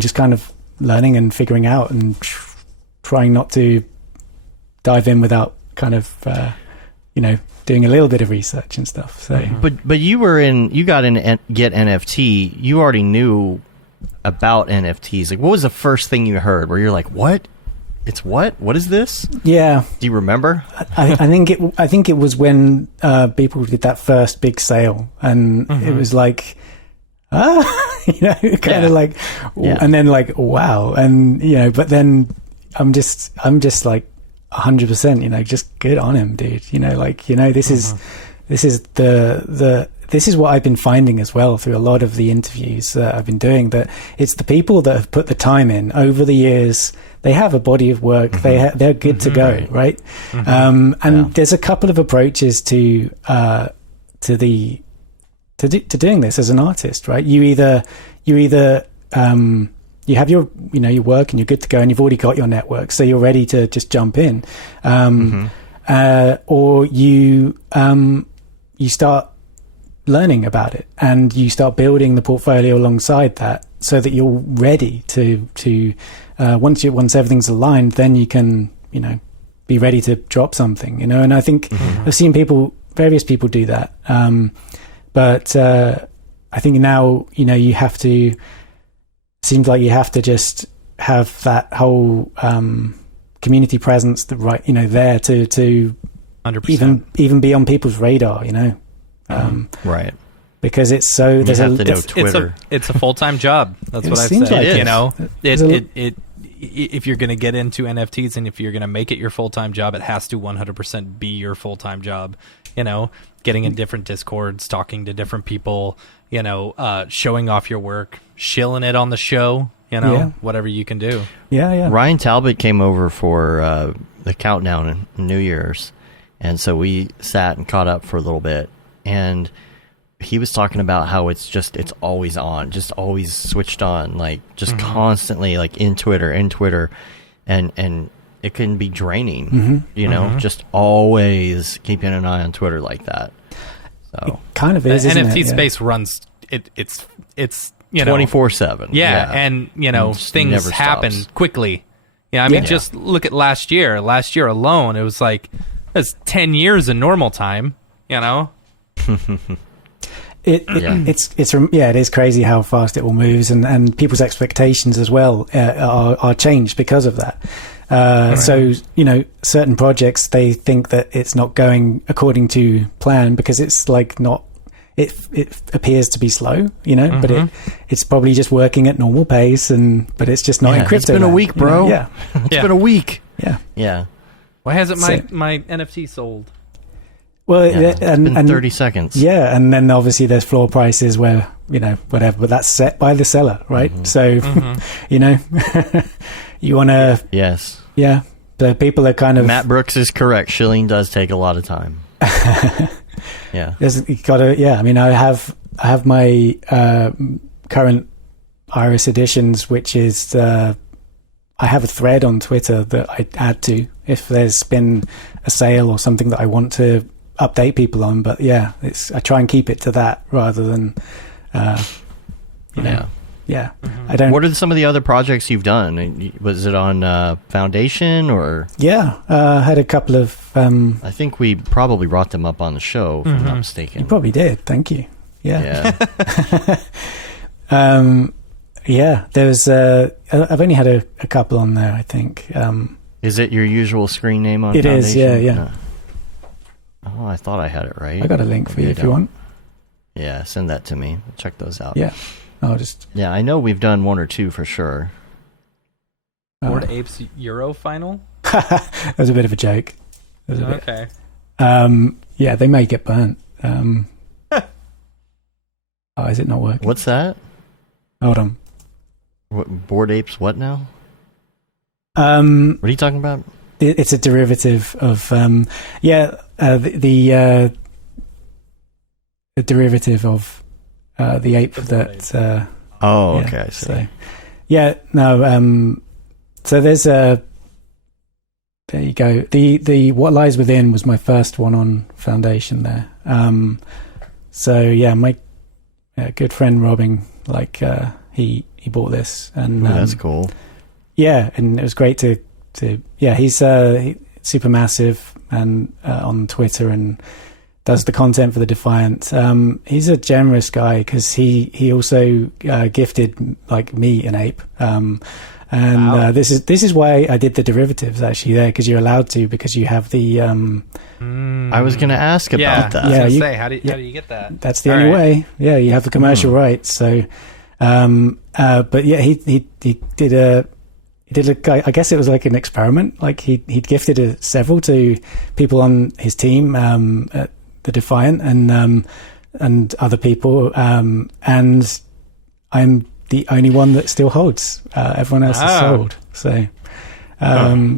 just kind of learning and figuring out and trying not to dive in without kind of doing a little bit of research and stuff. So, but you got in Get NFT. You already knew about NFTs. Like, what was the first thing you heard where you're like, what? It's what? What is this? Yeah. Do you remember? I think it was when people did that first big sale, and it was like, kind of like, and then like, wow, and but then I'm just like 100%, just good on him, dude. This is what I've been finding as well through a lot of the interviews that I've been doing, that it's the people that have put the time in over the years. They have a body of work. They're good to go, right? There's a couple of approaches to doing this as an artist, right? You either you have your your work and you're good to go and you've already got your network, so you're ready to just jump in, or you start learning about it and you start building the portfolio alongside that, so that you're ready to once everything's aligned, then you can be ready to drop something, and I think I've seen various people do that, but I think now you have to, seems like you have to just have that whole community presence that there to 100%. even be on people's radar, right, because it's so there's Twitter. It's a full-time job. That's what I've said. If you're going to get into NFTs and if you're going to make it your full-time job, it has to 100% be your full-time job. Getting in different Discords, talking to different people, showing off your work, shilling it on the show, whatever you can do. Yeah. Ryan Talbot came over for the countdown in New Year's, and so we sat and caught up for a little bit, and he was talking about how it's always on, just always switched on, like just constantly like in Twitter, and it can be draining, just always keeping an eye on Twitter like that. So it kind of is. The isn't NFT it? space runs it's 24/7. Yeah, and things happen quickly. Just look at last year. Last year alone, it was like it's 10 years in normal time. It is crazy how fast it all moves, and people's expectations as well are changed because of that. So certain projects, they think that it's not going according to plan because it's like not. It appears to be slow, but it's probably just working at normal pace, but it's just not in crypto. It's been a week, bro. It's been a week. Yeah. Why hasn't my NFT sold? Well, it's been 30 seconds. Yeah, and then obviously there's floor prices where, whatever, but that's set by the seller, right? So, you want to... Yes. Yeah, the people are kind of... Matt Brooks is correct. Shilling does take a lot of time. Yeah. You gotta, I have my current Iris editions, which is... I have a thread on Twitter that I add to if there's been a sale or something that I want to update people on, but I try and keep it to that rather than I don't. What are some of the other projects you've done? Was it on Foundation or? I had a couple of I think we probably brought them up on the show if I'm not mistaken. You probably did. Thank you. Yeah. There's I've only had a couple on there, I think. Is it your usual screen name on It Foundation? is, yeah. Oh, I thought I had it right. I got a link for you if you want. Yeah, send that to me. We'll check those out. Yeah. Yeah, I know we've done one or two for sure. Bored Apes Euro final? That was a bit of a joke. Okay. They may get burnt. Is it not working? What's that? Hold on. Bored Apes what now? What are you talking about? It's a derivative of the derivative of the ape that. Okay, I see. So, so there's there you go. The What Lies Within was my first one on Foundation there. So yeah, my good friend Robin, like he bought this, and that's cool. Yeah, and it was great to he's super massive and on Twitter and does the content for the Defiant. He's a generous guy because he also gifted like me an ape. And wow. This is why I did the derivatives actually there, because you're allowed to, because you have the. I was going to ask about that. Yeah, say how do you get that? That's the only way. Yeah, you have the commercial rights. So, but yeah, he did a. I guess it was like an experiment. Like he'd gifted several to people on his team at the Defiant and other people, and I'm the only one that still holds. Everyone else is sold. So,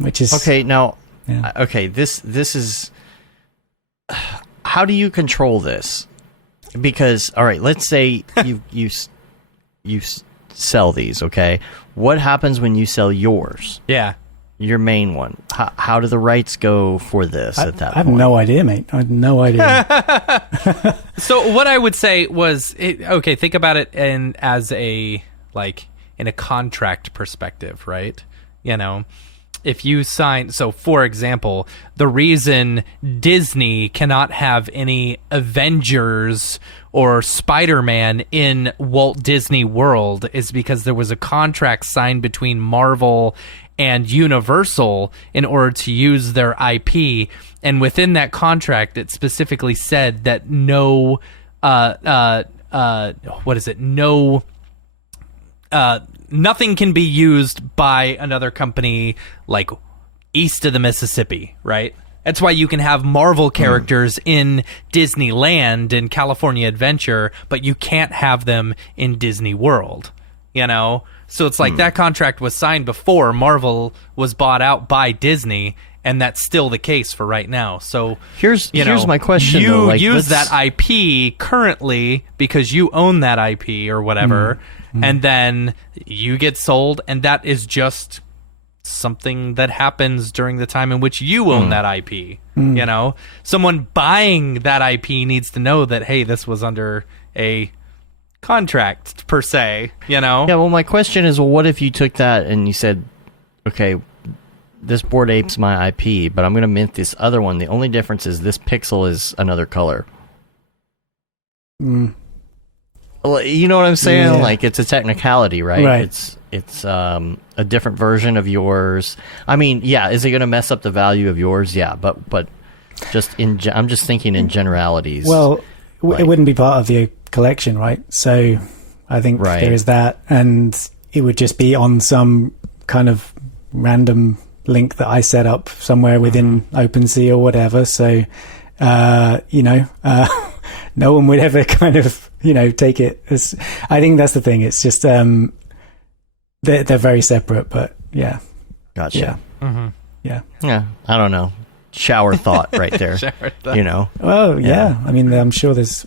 which is okay. Now, yeah. Okay, this is. How do you control this? Because all right, let's say you sell these. Okay, what happens when you sell yours? Yeah, your main one. How do the rights go for this at that point? I have no idea, mate. I have no idea. So what I would say was, okay, think about it in a contract perspective, right? You know, if you sign, so for example, the reason Disney cannot have any Avengers or Spider-Man in Walt Disney World is because there was a contract signed between Marvel and Universal in order to use their IP, and within that contract it specifically said that no nothing can be used by another company like east of the Mississippi, right? That's why you can have Marvel characters in Disneyland and California Adventure, but you can't have them in Disney World, you know? So it's like that contract was signed before Marvel was bought out by Disney, and that's still the case for right now. So here's my question. You though. use that IP currently because you own that IP or whatever, and then you get sold, and that is just something that happens during the time in which you own that IP. You know, someone buying that IP needs to know that, hey, this was under a contract per se, you know? Yeah, well, my question is, well, what if you took that and you said, okay, this Bored Ape's my IP, but I'm going to mint this other one. The only difference is this pixel is another color. Well, you know what I'm saying? Yeah. Like, it's a technicality, right? Right. It's a different version of yours. I mean, yeah, is it going to mess up the value of yours? Yeah, but just I'm just thinking in generalities. Well, it wouldn't be part of the collection, right? So I think there is that, and it would just be on some kind of random link that I set up somewhere within OpenSea or whatever. So, no one would ever kind of, take it as, I think that's the thing. It's just, they're very separate, but yeah. Gotcha. Yeah. Mm-hmm. Yeah. Yeah. I don't know. Shower thought right there. Shower thought. Well, yeah. I mean, I'm sure there's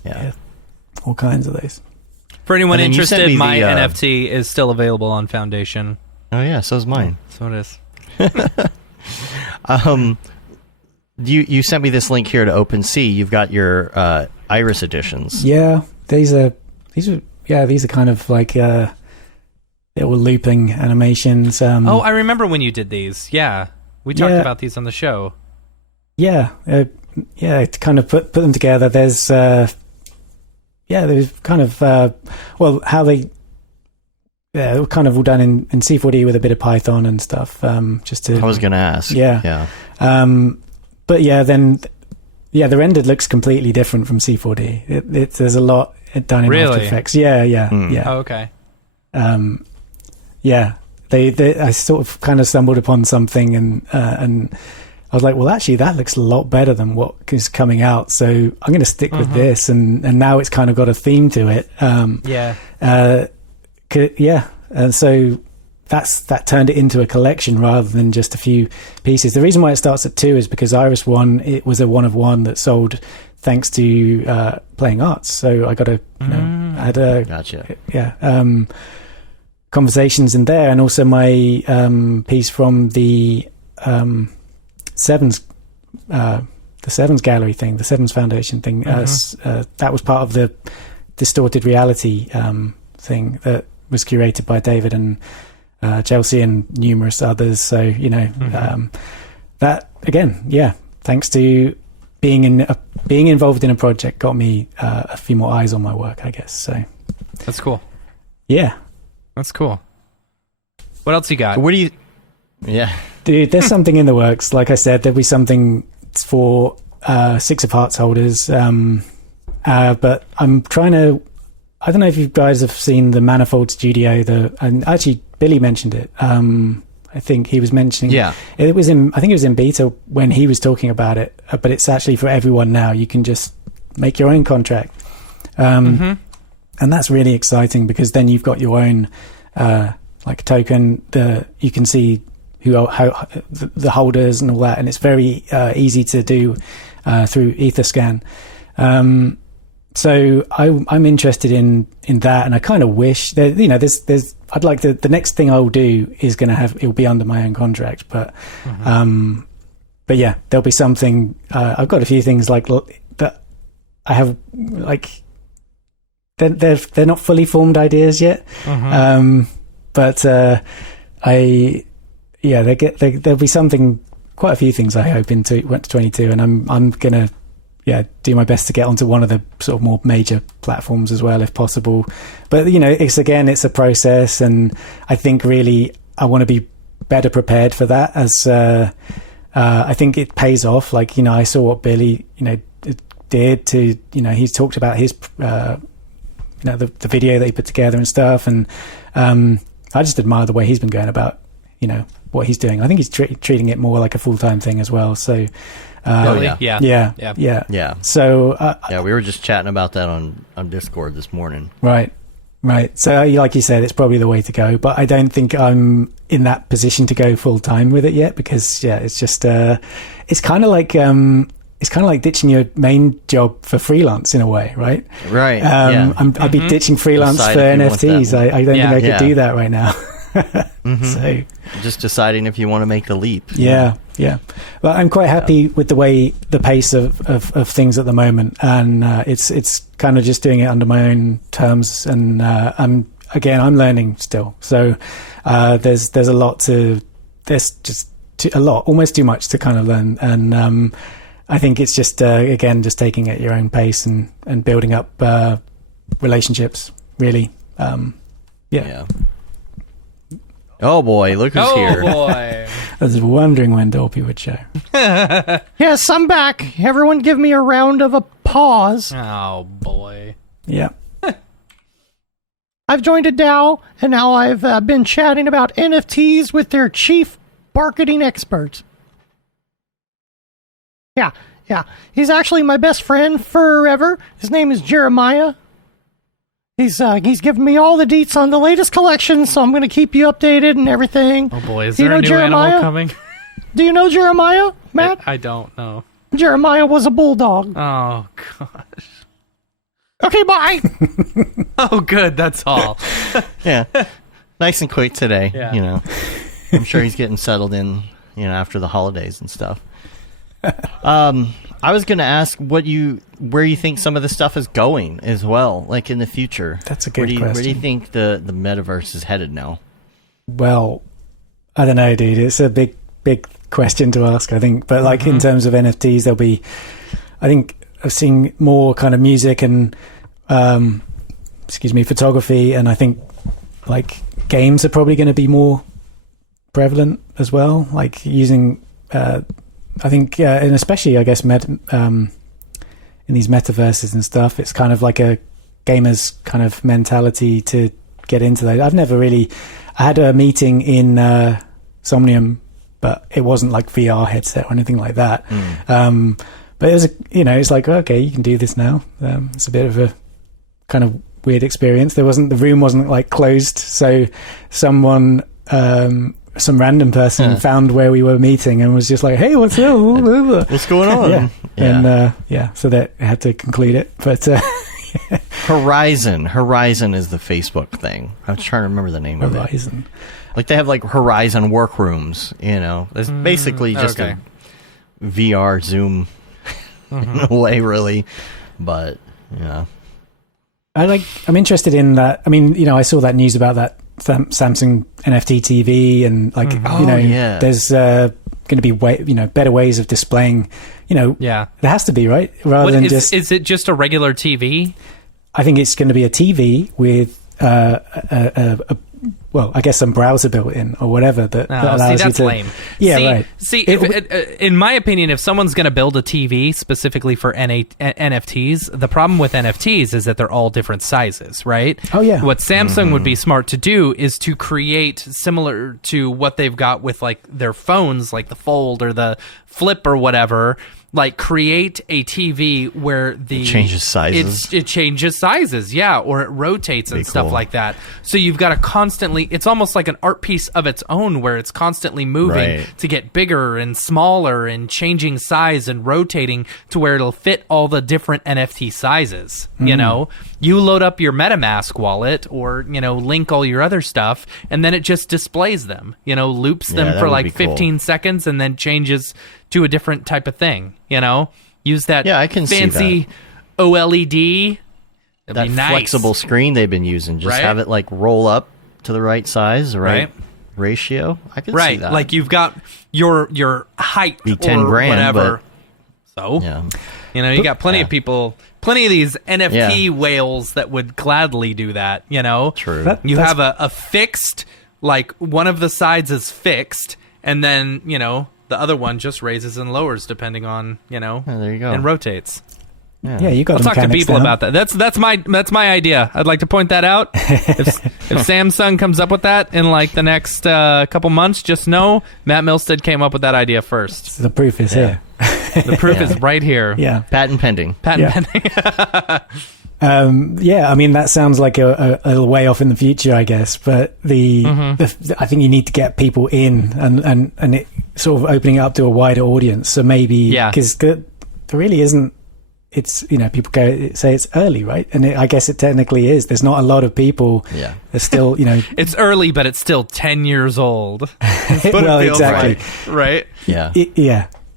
all kinds of those. For anyone interested, my NFT is still available on Foundation. Oh yeah, so is mine. So it is. You sent me this link here to OpenSea. You've got your Iris editions. Yeah, these are kind of like little looping animations. I remember when you did these. Yeah, we talked about these on the show. Yeah, to kind of put them together. There's there's kind of how they. Yeah, it was kind of all done in C4D with a bit of Python and stuff. Just to. I was going to ask. Yeah. But the rendered looks completely different from C4D. There's a lot done in After Effects. Yeah. Oh, okay. I sort of kind of stumbled upon something and I was like, well, actually, that looks a lot better than what is coming out. So I'm going to stick with this. And now it's kind of got a theme to it. And so that turned it into a collection rather than just a few pieces. The reason why it starts at 2 is because Iris 1, it was a one of one that sold thanks to Playing Arts. So I got conversations in there, and also my piece from the Sevens, the Sevens Gallery thing, the Sevens Foundation thing. That was part of the distorted reality thing that was curated by David and Chelsea and numerous others. So that again, thanks to being involved in a project, got me a few more eyes on my work, I guess. So that's cool. Yeah, that's cool. What else you got? What do you? Yeah, dude, there's something in the works. Like I said, there'll be something for Six of Hearts holders. But I'm trying to. I don't know if you guys have seen the Manifold Studio. And actually, Billy mentioned it. I think he was mentioning. Yeah, it was in. I think it was in beta when he was talking about it. But it's actually for everyone now. You can just make your own contract, and that's really exciting because then you've got your own like token. You can see how the holders and all that, and it's very easy to do through Etherscan. So I'm interested in that, and I kind of wish that there's I'd like the next thing I'll do is it'll be under my own contract, but yeah, there'll be something. I've got a few things like that I have like they're not fully formed ideas yet, but there'll be something, quite a few things I hope went to 22, and I'm gonna do my best to get onto one of the sort of more major platforms as well if possible. But it's a process, and I think really I want to be better prepared for that, as I think it pays off. Like I saw what Billy did to he's talked about his the video that he put together and stuff, and I just admire the way he's been going about what he's doing. I think he's treating it more like a full-time thing as well. So yeah. So we were just chatting about that on Discord this morning. Right. So like you said, it's probably the way to go, but I don't think I'm in that position to go full-time with it yet, because it's just it's kind of like ditching your main job for freelance in a way, right? Right. I'd be ditching freelance for NFTs. I don't think I could do that right now. So just deciding if you want to make the leap. Yeah. Well, I'm quite happy with the pace of things at the moment, and it's kind of just doing it under my own terms, and I'm learning still. So there's a lot almost too much to kind of learn, and I think it's just just taking it at your own pace and building up relationships, really. Yeah. Oh boy, look who's here. Oh boy. I was wondering when Dolby would show. Yes, I'm back. Everyone give me a round of applause. Oh boy. Yeah. I've joined a DAO, and now I've been chatting about NFTs with their chief marketing expert. Yeah. He's actually my best friend forever. His name is Jeremiah. He's given me all the deets on the latest collection, so I'm going to keep you updated and everything. Oh boy, is there a new animal coming? Do you know Jeremiah, Matt? I don't know. Jeremiah was a bulldog. Oh gosh. Okay, bye. Oh good, that's all. Yeah. Nice and quick today. Yeah. I'm sure he's getting settled in, after the holidays and stuff. I was going to ask where you think some of the stuff is going as well, like in the future. That's a good question. Where do you think the metaverse is headed now? Well, I don't know, dude. It's a big question to ask, I think. But like in terms of NFTs, there'll be, I think I've seen more kind of music and, photography. And I think like games are probably going to be more prevalent as well. Like using, I think, and especially, I guess, in these metaverses and stuff, it's kind of like a gamer's kind of mentality to get into those. I had a meeting in Somnium, but it wasn't like VR headset or anything like that. But it was, it's like, okay, you can do this now. It's a bit of a kind of weird experience. The room wasn't like closed, so someone, some random person found where we were meeting and was just like, hey, what's up? What's going on? And so that I had to conclude it. But Horizon is the Facebook thing. I was trying to remember the name of it. Horizon. Like they have like Horizon workrooms, It's basically just VR Zoom in a way, really. But yeah, I'm interested in that. I mean, I saw that news about that Samsung NFT TV, and there's going to be better ways of displaying. There has to be, right? Rather than is it just a regular TV? I think it's going to be a TV with I guess some browser built in or whatever that allows that's you to. Lame. Yeah, right. In my opinion, if someone's going to build a TV specifically for NFTs, the problem with NFTs is that they're all different sizes, right? Oh yeah. What Samsung would be smart to do is to create similar to what they've got with like their phones, like the Fold or the Flip or whatever. Like create a TV where it changes sizes. It changes sizes, yeah, or it rotates and stuff like that. So you've got to constantly. It's almost like an art piece of its own, where it's constantly moving to get bigger and smaller and changing size and rotating to where it'll fit all the different NFT sizes. You load up your MetaMask wallet or link all your other stuff, and then it just displays them. Loops them for like 15 seconds, and then changes to a different type of thing, Use that I can fancy see OLED. That be nice. flexible screen they've been using. Just have it like roll up to the right size, right ratio. I can see that. Like you've got your height be 10 or grand, whatever. But, you got plenty of people, plenty of these NFT whales that would gladly do that, True. You have a fixed, like one of the sides is fixed, and then, the other one just raises and lowers depending on, there you go. and rotates. Yeah, you got. I'll talk to people about that. That's my idea. I'd like to point that out. if Samsung comes up with that in like the next couple months, just know Matt Milstead came up with that idea first. The proof is here. The proof is right here. Yeah, patent pending. Pending. I mean that sounds like a little way off in the future, I guess. But I think you need to get people in and it sort of opening it up to a wider audience. So maybe because there really isn't. It's people say it's early, right? And I guess it technically is. There's not a lot of people. Yeah, there's still it's early, but it's still 10 years old. Well, exactly. Right. Yeah.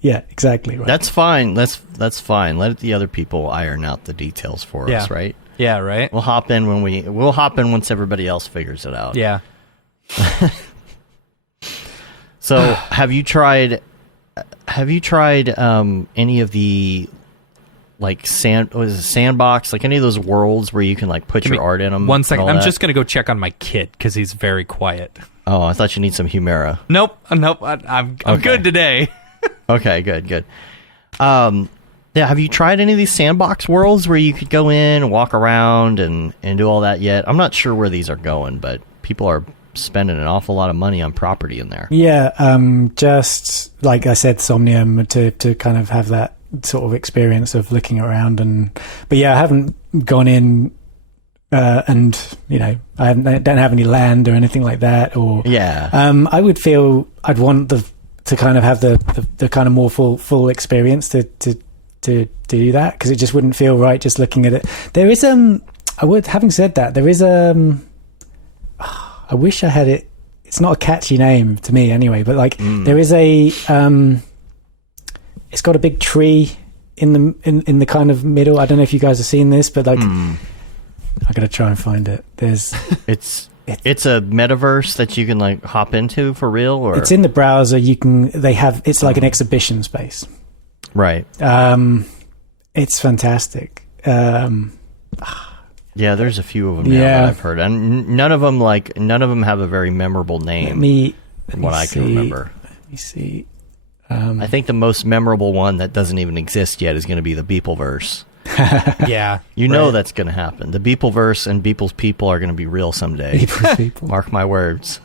Yeah, exactly. Right. That's fine. That's fine. Let the other people iron out the details for us, right? Yeah, right. We'll hop in once everybody else figures it out. Yeah. So, have you tried any of the like sandbox, like any of those worlds where you can like put your art in them? 1 second. I'm just going to go check on my kid because he's very quiet. Oh, I thought you need some Humera. Nope. I'm good today. Okay, good. Have you tried any of these sandbox worlds where you could go in and walk around and do all that yet? I'm not sure where these are going, but people are spending an awful lot of money on property in there. Yeah, just like I said, Somnium to kind of have that sort of experience of looking around but I haven't gone in and I don't have any land or anything like that I would feel I'd want to kind of have the kind of more full experience to do that, because it just wouldn't feel right just looking at it. There is having said that, there is I wish I had it. It's not a catchy name to me anyway, but like there is it's got a big tree in the kind of middle. I don't know if you guys have seen this, but like I gotta try and find it. It's a metaverse that you can like hop into for real, or it's in the browser. It's like an exhibition space, right? It's fantastic. Yeah, there's a few of them that I've heard, and none of them have a very memorable name. From what I can remember. Let me see. I think the most memorable one that doesn't even exist yet is going to be the Beepleverse. Yeah, that's going to happen. The Beepleverse and Beeple's people are going to be real someday. Beeple's people. Mark my words.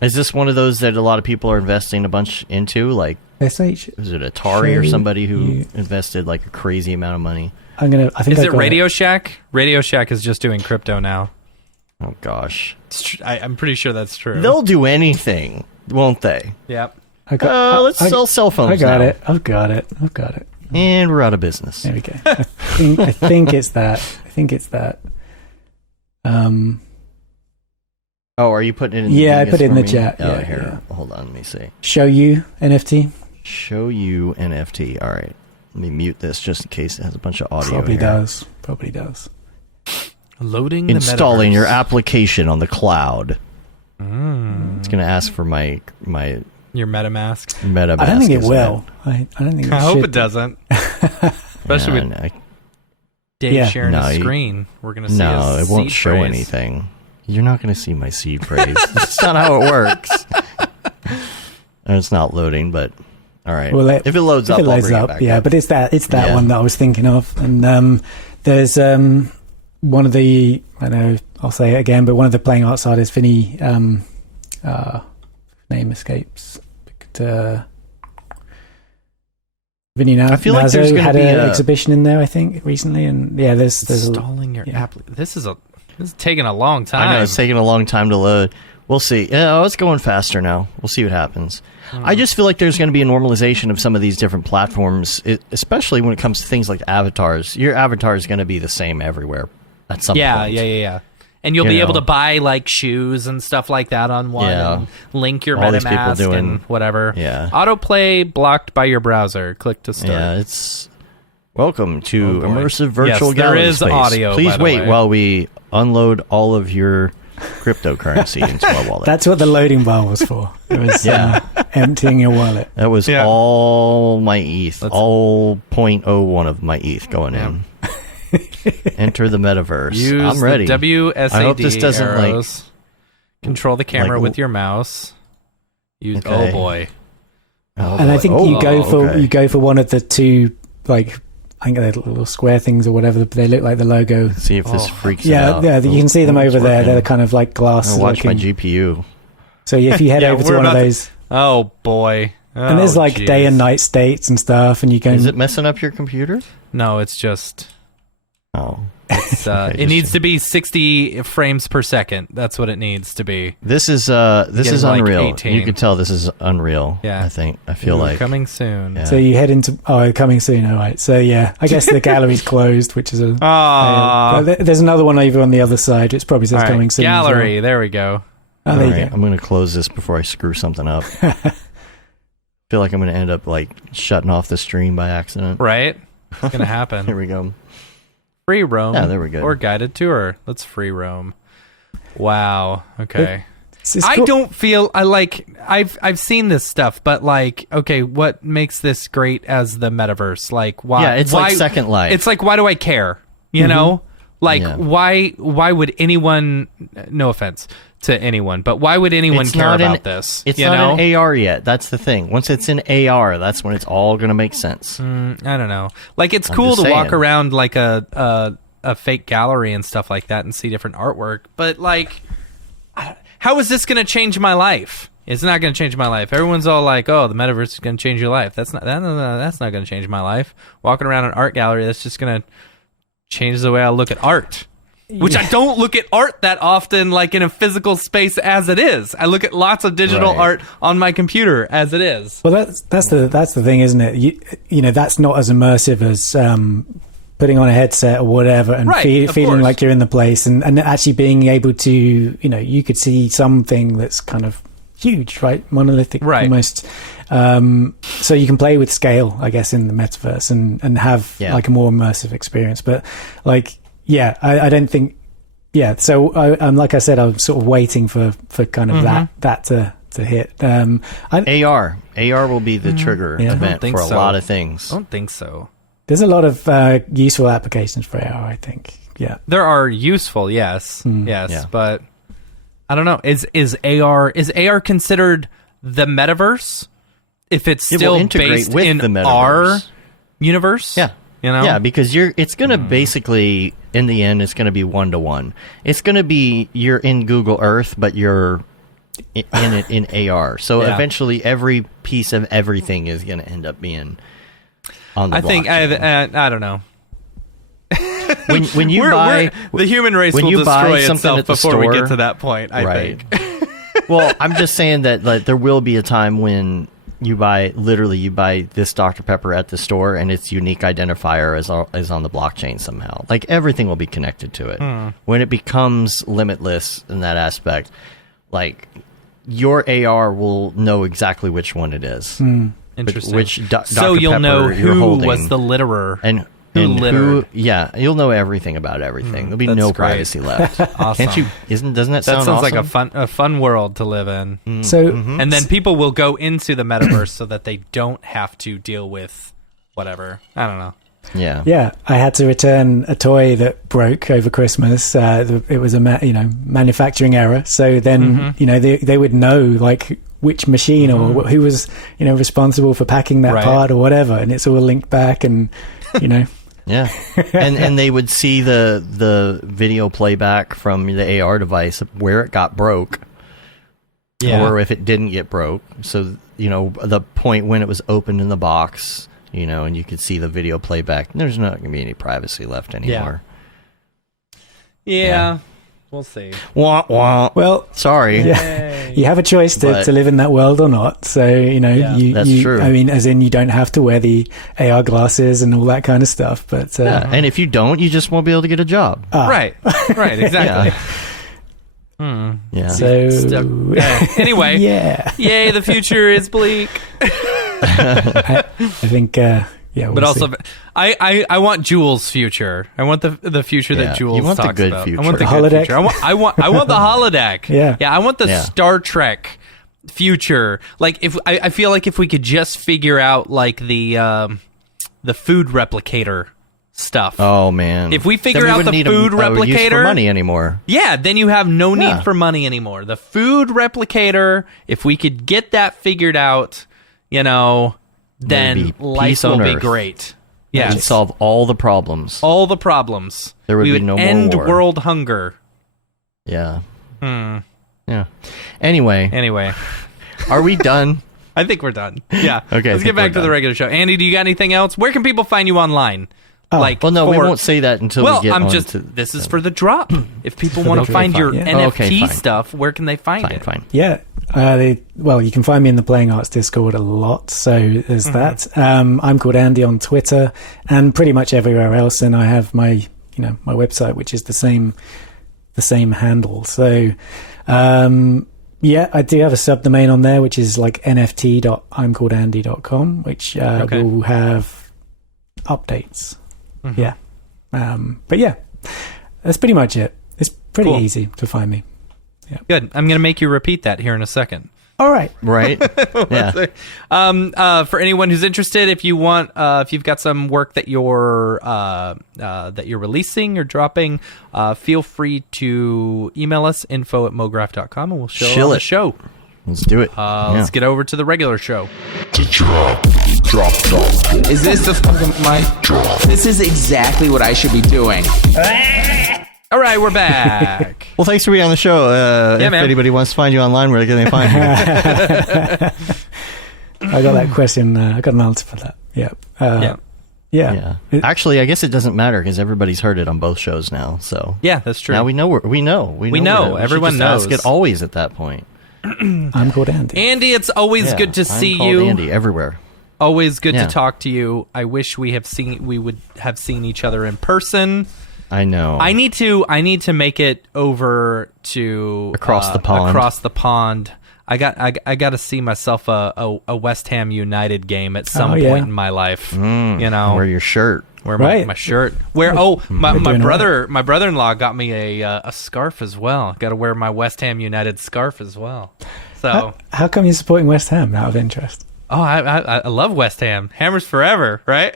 Is this one of those that a lot of people are investing a bunch into? Like, is it Atari or somebody who invested like a crazy amount of money? Is it Radio Shack? Radio Shack is just doing crypto now. Oh gosh, I'm pretty sure that's true. They'll do anything, won't they? Yep. Let's sell cell phones. I've got it. And we're out of business. There we go. I think it's that. Oh, are you putting it in? Yeah, I the put it in the me? chat. Oh, Yeah, here. Hold on. Let me see. Show you NFT. Show you NFT. All right. Let me mute this just in case it has a bunch of audio. Probably here. does. Probably does. Loading Installing the your application on the cloud. It's going to ask for my your MetaMask. MetaMask. I don't think it will. I don't think. I hope it doesn't. Especially Yeah, with Dave sharing No, his you- screen. We're gonna see. No, his it won't seed show phrase. anything. You're not going to see my seed phrase. That's not how it works. And it's not loading, but all right. Well, if it loads up, I'll bring it back yeah. up. But it's that Yeah. one that I was thinking of, and there's one of the I'll say it again, but one of the playing arts artists, Vinny, name escapes. Vinny now. I feel like there's going to had be an exhibition in there, I think, recently, and yeah, there's Installing your app. This is taking a long time. I know it's taking a long time to load. We'll see. It's going faster now. We'll see what happens. I just feel like there's going to be a normalization of some of these different platforms, especially when it comes to things like avatars. Your avatar is going to be the same everywhere at some point. Yeah. And you'll be able to buy like shoes and stuff like that on one. Yeah. And link your All these people MetaMask doing- and whatever. Yeah. Autoplay blocked by your browser. Click to start. Yeah, it's welcome to Oh, boy. immersive virtual Yes, there gallery is space. audio, Please by the wait way. while we unload all of your cryptocurrency into my wallet. That's what the loading bar was for. It was emptying your wallet. That was Yeah. all my ETH, all 0.01 of my ETH going in. Enter the metaverse. Use I'm ready. the WSAD I hope this doesn't arrows. Control the camera like- with your mouse. Use. Okay. Oh boy. Oh, And I boy. think Oh, you go okay. for one of the two, like I think they're little square things or whatever. But they look like the logo. See if this freaks it Yeah, out. yeah. You can see them It's over there. working. They're kind of like glass. I'm gonna watch my looking. GPU. So if you head Yeah, over to we're one of about to- those, Oh boy. and there's Oh, like geez. day and night states and stuff, and you can. Is it messing up your computer? No, it's just. Oh. It's, Okay, it just- needs to be 60 frames per second. That's what it needs to be. This is Getting like Unreal. 18. You can tell this is Unreal. Yeah. I feel like coming soon. Yeah. So you head into coming soon. All right. So yeah, I guess the gallery's closed, which is a. Aww. There's another one over on the other side, which probably says All right, coming soon. as well. Gallery. There we go. Oh, there All you right, go. I'm going to close this before I screw something up. Feel like I'm going to end up like shutting off the stream by accident. Right? It's going to Here happen. we go. Free roam. Yeah, there we go. Or guided tour. Let's free roam. Wow. Okay. It's I cool. don't feel I've seen this stuff, but like, okay, what makes this great as the metaverse? Like, why? Yeah, it's like Second Life. It's like, why do I care? You know, like, Yeah. why would anyone? No offense to anyone, but why would anyone It's care not about in- this? It's you not know? in AR yet. That's the thing. Once it's in AR, that's when it's all going to make sense. I don't know. Like, it's I'm cool just to walk saying. around like a fake gallery and stuff like that and see different artwork, but like, how is this going to change my life? It's not going to change my life. Everyone's all like, "Oh, the metaverse is going to change your life." That's not going to change my life. Walking around an art gallery, that's just going to change the way I look at art. Which I don't look at art that often, like in a physical space as it is. I look at lots of digital Right. art on my computer as it is. Well, that's the thing, isn't it? You know, that's not as immersive as putting on a headset or whatever and Right, of feeling course. like you're in the place and actually being able to, you know, you could see something that's kind of huge, right? Monolithic, Right. almost. So you can play with scale, I guess, in the metaverse and have like a more immersive experience. But like, yeah, I don't think, yeah. So I'm like I said, I'm sort of waiting for kind of that to hit. AR will be the trigger Yeah. I don't event think for a so. lot of things. I don't think so. There's a lot of useful applications for AR, I think. Yeah. There are useful, yes, yes, Yeah. but I don't know. Is AR considered the metaverse if it's It will still integrate based with in the metaverse. our universe? Yeah. you know. Yeah, because it's going to basically, in the end, it's going to be 1-to-1. It's going to be you're in Google Earth, but you're in it in AR. So Yeah. eventually, every piece of everything is going to end up being on the I think blockchain. I don't know. when you buy the human race when will you buy destroy something itself at the before we store- get to that point. I Right. think. Well, I'm just saying that like there will be a time when you buy this Dr. Pepper at the store and its unique identifier is on the blockchain somehow. Like everything will be connected to it. When it becomes limitless in that aspect, like your AR will know exactly which one it is. Interesting. Which so Dr. you'll Pepper know you're who holding. was the litterer. And littered. you'll know everything about everything. There'll be that's no great. privacy left. Awesome. Can't you? Doesn't that That sound sounds awesome? like a fun world to live in. So, And then people will go into the metaverse so that they don't have to deal with whatever. I don't know. Yeah, I had to return a toy that broke over Christmas. It was a manufacturing error. So then they would know like which machine or who was responsible for packing that part or whatever, and it's all linked back and Yeah, and they would see the video playback from the AR device where it got broke, or if it didn't get broke. So the point when it was opened in the box, and you could see the video playback. There's not going to be any privacy left anymore. Yeah. We'll see. Wah, wah. Well, sorry. Yeah. You have a choice to live in that world or not. So, that's true. I mean, as in you don't have to wear the AR glasses and all that kind of stuff. But and if you don't, you just won't be able to get a job. Right, exactly. Yeah. So, anyway, yay, the future is bleak. I think, we'll but also, see. I want Jules' future. I want the future that Jules you want talks the good about. future. I want the The good holodeck? future. I want the holodeck. Yeah. I want the Star Trek future. Like if I feel like if we could just figure out like the food replicator stuff. Oh man! If we figure Then out wouldn't the need food use replicator, for money anymore. Yeah, then you have no need for money anymore. The food replicator, if we could get that figured out, then life will be great. Yeah, we'd solve all the problems. All the problems. There would we be would no end more war. world hunger. Yeah. Yeah. Anyway, Are we done? I think we're done. Yeah. Okay. Let's get back to the regular show. Andy, do you got anything else? Where can people find you online? Well, no, we won't say that until we get this is for the drop. If people want to find your NFT stuff, where can they find it? Fine. Yeah. You can find me in the Playing Arts Discord a lot. So there's that. I'm called Andy on Twitter and pretty much everywhere else. And I have my website, which is the same handle. So, I do have a subdomain on there, which is like nft.imcalledandy.com, which will have updates. Yeah. But yeah, that's pretty much it. It's pretty easy to find me. Yeah. Good. I'm going to make you repeat that here in a second. All right. Right. Yeah. For anyone who's interested, if you want, if you've got some work that you're releasing or dropping, feel free to email us info@mograph.com and we'll show it on the show. Let's do it. Let's get over to the regular show. Drop. Is this the fucking mic drop? This is exactly what I should be doing. All right, we're back. Well, thanks for being on the show. If man. anybody wants to find you online, where can they find you? I got that question. I got an answer for that. Yeah. Yeah. Actually, I guess it doesn't matter because everybody's heard it on both shows now. So yeah, that's true. Now we know. We know. Everyone knows. Ask it always at that point. I'm called Andy. Andy, it's always good to see called you. Andy everywhere. Always good to talk to you. I wish we would have seen each other in person. I know. I need to make it over to across the pond. Across the pond. I got to see myself a West Ham United game at some point in my life. Wear your shirt. Wear my shirt. My brother-in-law got me a scarf as well. Got to wear my West Ham United scarf as well. So how come you're supporting West Ham out of interest? Oh, I love West Ham. Hammers forever, right?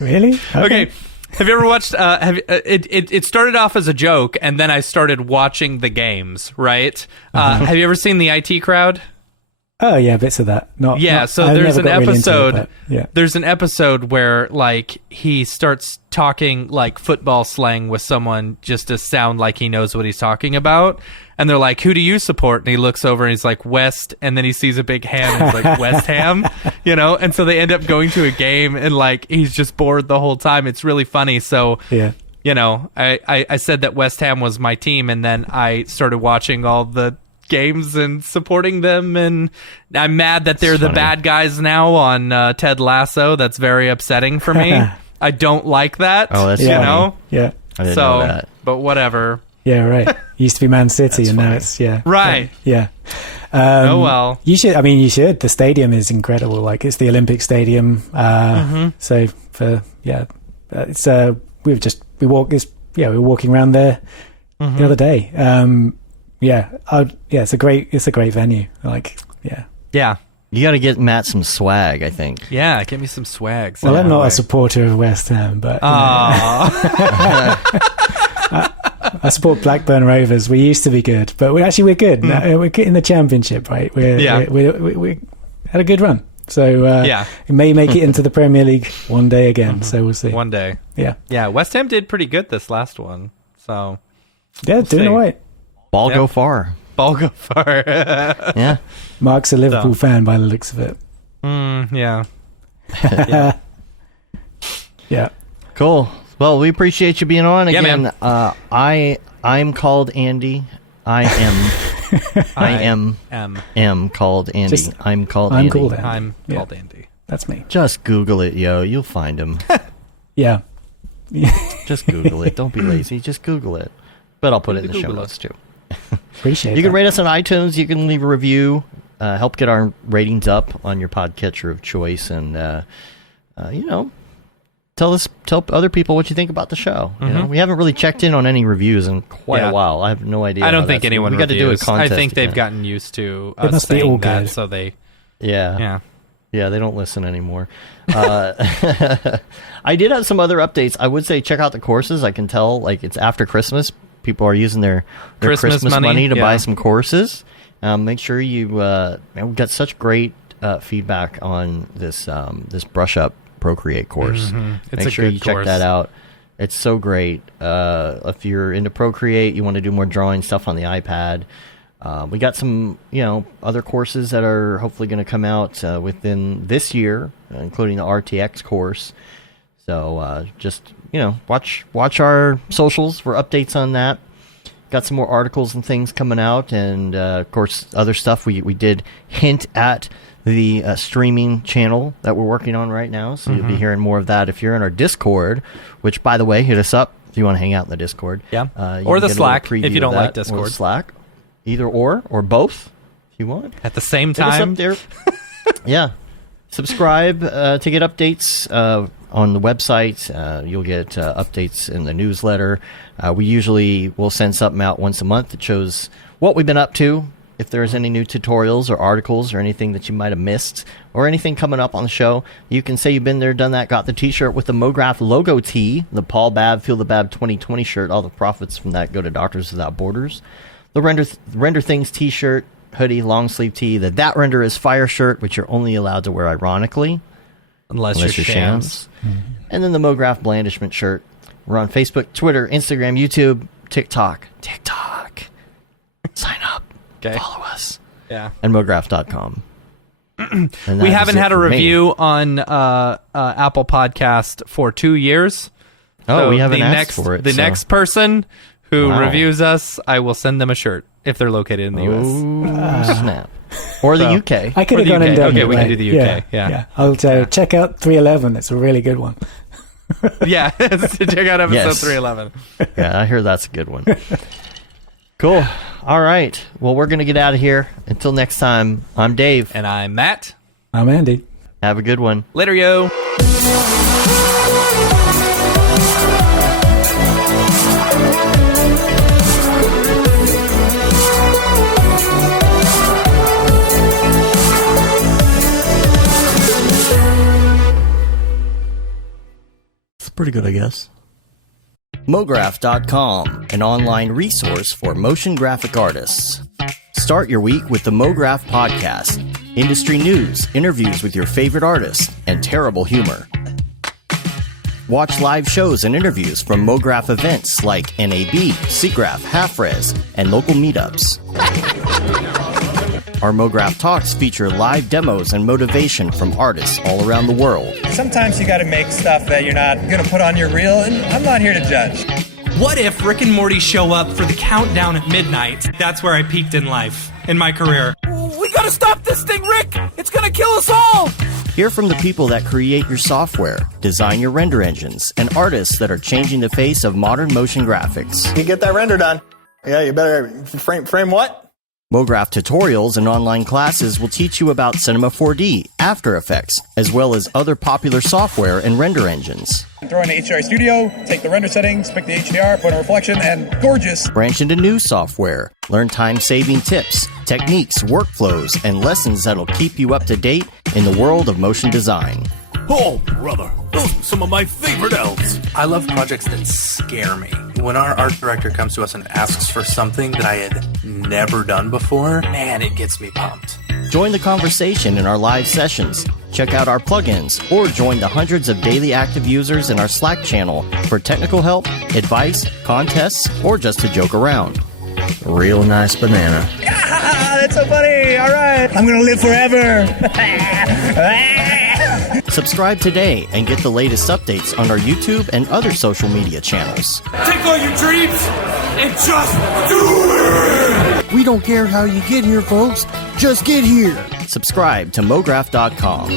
Really? Okay. Have you ever watched? It started off as a joke, and then I started watching the games. Right? Have you ever seen the IT Crowd? Oh yeah, bits of that. So there's an episode. There's an episode where like he starts talking like football slang with someone just to sound like he knows what he's talking about. And they're like, "Who do you support?" And he looks over and he's like, "West." And then he sees a big ham and he's like, "West Ham," And so they end up going to a game and like he's just bored the whole time. It's really funny. So I said that West Ham was my team, and then I started watching all the games and supporting them, and I'm mad that they're the bad guys now on Ted Lasso. That's very upsetting for me. I don't like that. Oh, that's funny. Yeah. I didn't know that. But whatever. Yeah, right. Used to be Man City, and funny. now it's Right. Yeah. Oh well. You should. I mean, you should. The stadium is incredible. Like it's the Olympic Stadium. So for it's we were walking around there the other day. It's a great venue. Like Yeah. You got to get Matt some swag, I think. Yeah, get me some swag. Well, I'm not a supporter of West Ham, but I support Blackburn Rovers. We used to be good, but we're good. Now, we're in the Championship, right? We had a good run. So we may make it into the Premier League one day again. So we'll see. One day. Yeah. West Ham did pretty good this last one. So yeah, doing all right. Ball go far. Ball go far. Yeah. Mark's a Liverpool fan by the looks of it. Yeah. Yeah. Cool. Well, we appreciate you being on Yeah, again. man. I'm called Andy. I am called Andy. I'm called I'm Andy. called Andy. I'm Yeah. called Andy. That's me. Just Google it, yo. You'll find him. Yeah. Just Google it. Don't be lazy. Just Google it. But I'll put it in the show Google it. notes too. Appreciate You can that. rate us on iTunes. You can leave a review. Help get our ratings up on your podcatcher of choice, and tell other people what you think about the show. You know, we haven't really checked in on any reviews in quite a while. I have no idea. I don't how think that's- anyone We got to do a reviews. contest. I think they've again. gotten used to It us must be all saying that, good. so they Yeah. yeah. They don't listen anymore. I did have some other updates. I would say check out the courses. I can tell, like, it's after Christmas. People are using their Christmas money, to yeah. buy some courses. Make sure you. We got such great feedback on this Brush Up Procreate course. It's Make a sure good you course. check that out. It's so great. If you're into Procreate, you want to do more drawing stuff on the iPad. We got some, other courses that are hopefully going to come out within this year, including the RTX course. So just watch our socials for updates on that. Got some more articles and things coming out, and of course other stuff. We did hint at the streaming channel that we're working on right now, so you'll be hearing more of that if you're in our Discord. Which, by the way, hit us up if you want to hang out in the Discord. Yeah. You Or can the get a little Slack, if preview you don't of that, like Discord. or the Slack, either or both if you want. At the same Hit us time. up there. Yeah. Subscribe to get updates on the website. You'll get updates in the newsletter. We usually will send something out once a month that shows what we've been up to. If there's any new tutorials or articles or anything that you might have missed or anything coming up on the show, you can say you've been there, done that, got the t-shirt with the Mograph logo tee, the Paul Babb Feel the Babb 2020 shirt. All the profits from that go to Doctors Without Borders. The Render Things t-shirt, hoodie, long sleeve tee, the That Render is Fire shirt, which you're only allowed to wear ironically. Unless you're shams. And then the Mograph Blandishment shirt. We're on Facebook, Twitter, Instagram, YouTube, TikTok. Sign up. Okay. Follow us. Yeah. And Mograph.com. We haven't had a review on Apple Podcast for 2 years. Oh, we So haven't the asked next, for it. The so. next person who Wow. reviews us, I will send them a shirt if they're located in the U.S. Oh, snap. Or the So- UK. I could Or have the gone and UK. done Okay, it. we can right? do the UK, yeah. I'll check out 311. It's a really good one. Yeah, check out episode Yes. 311. Yeah, I hear that's a good one. Cool. All right. Well, we're going to get out of here. Until next time, I'm Dave. And I'm Matt. I'm Andy. Have a good one. Later, yo. It's pretty good, I guess. Mograph.com, an online resource for motion graphic artists. Start your week with the Mograph Podcast. Industry news, interviews with your favorite artists, and terrible humor. Watch live shows and interviews from Mograph events like NAB, SIGGRAPH, Half-Res, and local meetups. Our Mograph Talks feature live demos and motivation from artists all around the world. Sometimes you got to make stuff that you're not going to put on your reel, and I'm not here to judge. What if Rick and Morty show up for the countdown at midnight? That's where I peaked in life, in my career. We gotta stop this thing, Rick! It's gonna kill us all! Hear from the people that create your software, design your render engines, and artists that are changing the face of modern motion graphics. You get that render done. Yeah, you better frame what? Mograph tutorials and online classes will teach you about Cinema 4D, After Effects, as well as other popular software and render engines. Throw in the HDR Studio, take the render settings, pick the HDR, put in a reflection, and gorgeous. Branch into new software. Learn time-saving tips, techniques, workflows, and lessons that'll keep you up to date in the world of motion design. Oh, brother, those are some of my favorite elves. I love projects that scare me. When our art director comes to us and asks for something that I had never done before, man, it gets me pumped. Join the conversation in our live sessions. Check out our plugins, or join the hundreds of daily active users in our Slack channel for technical help, advice, contests, or just to joke around. Real nice banana. Yeah, that's so funny. All right. I'm going to live forever. Subscribe today and get the latest updates on our YouTube and other social media channels. Take all your dreams and just do it! We don't care how you get here, folks. Just get here. Subscribe to Mograph.com.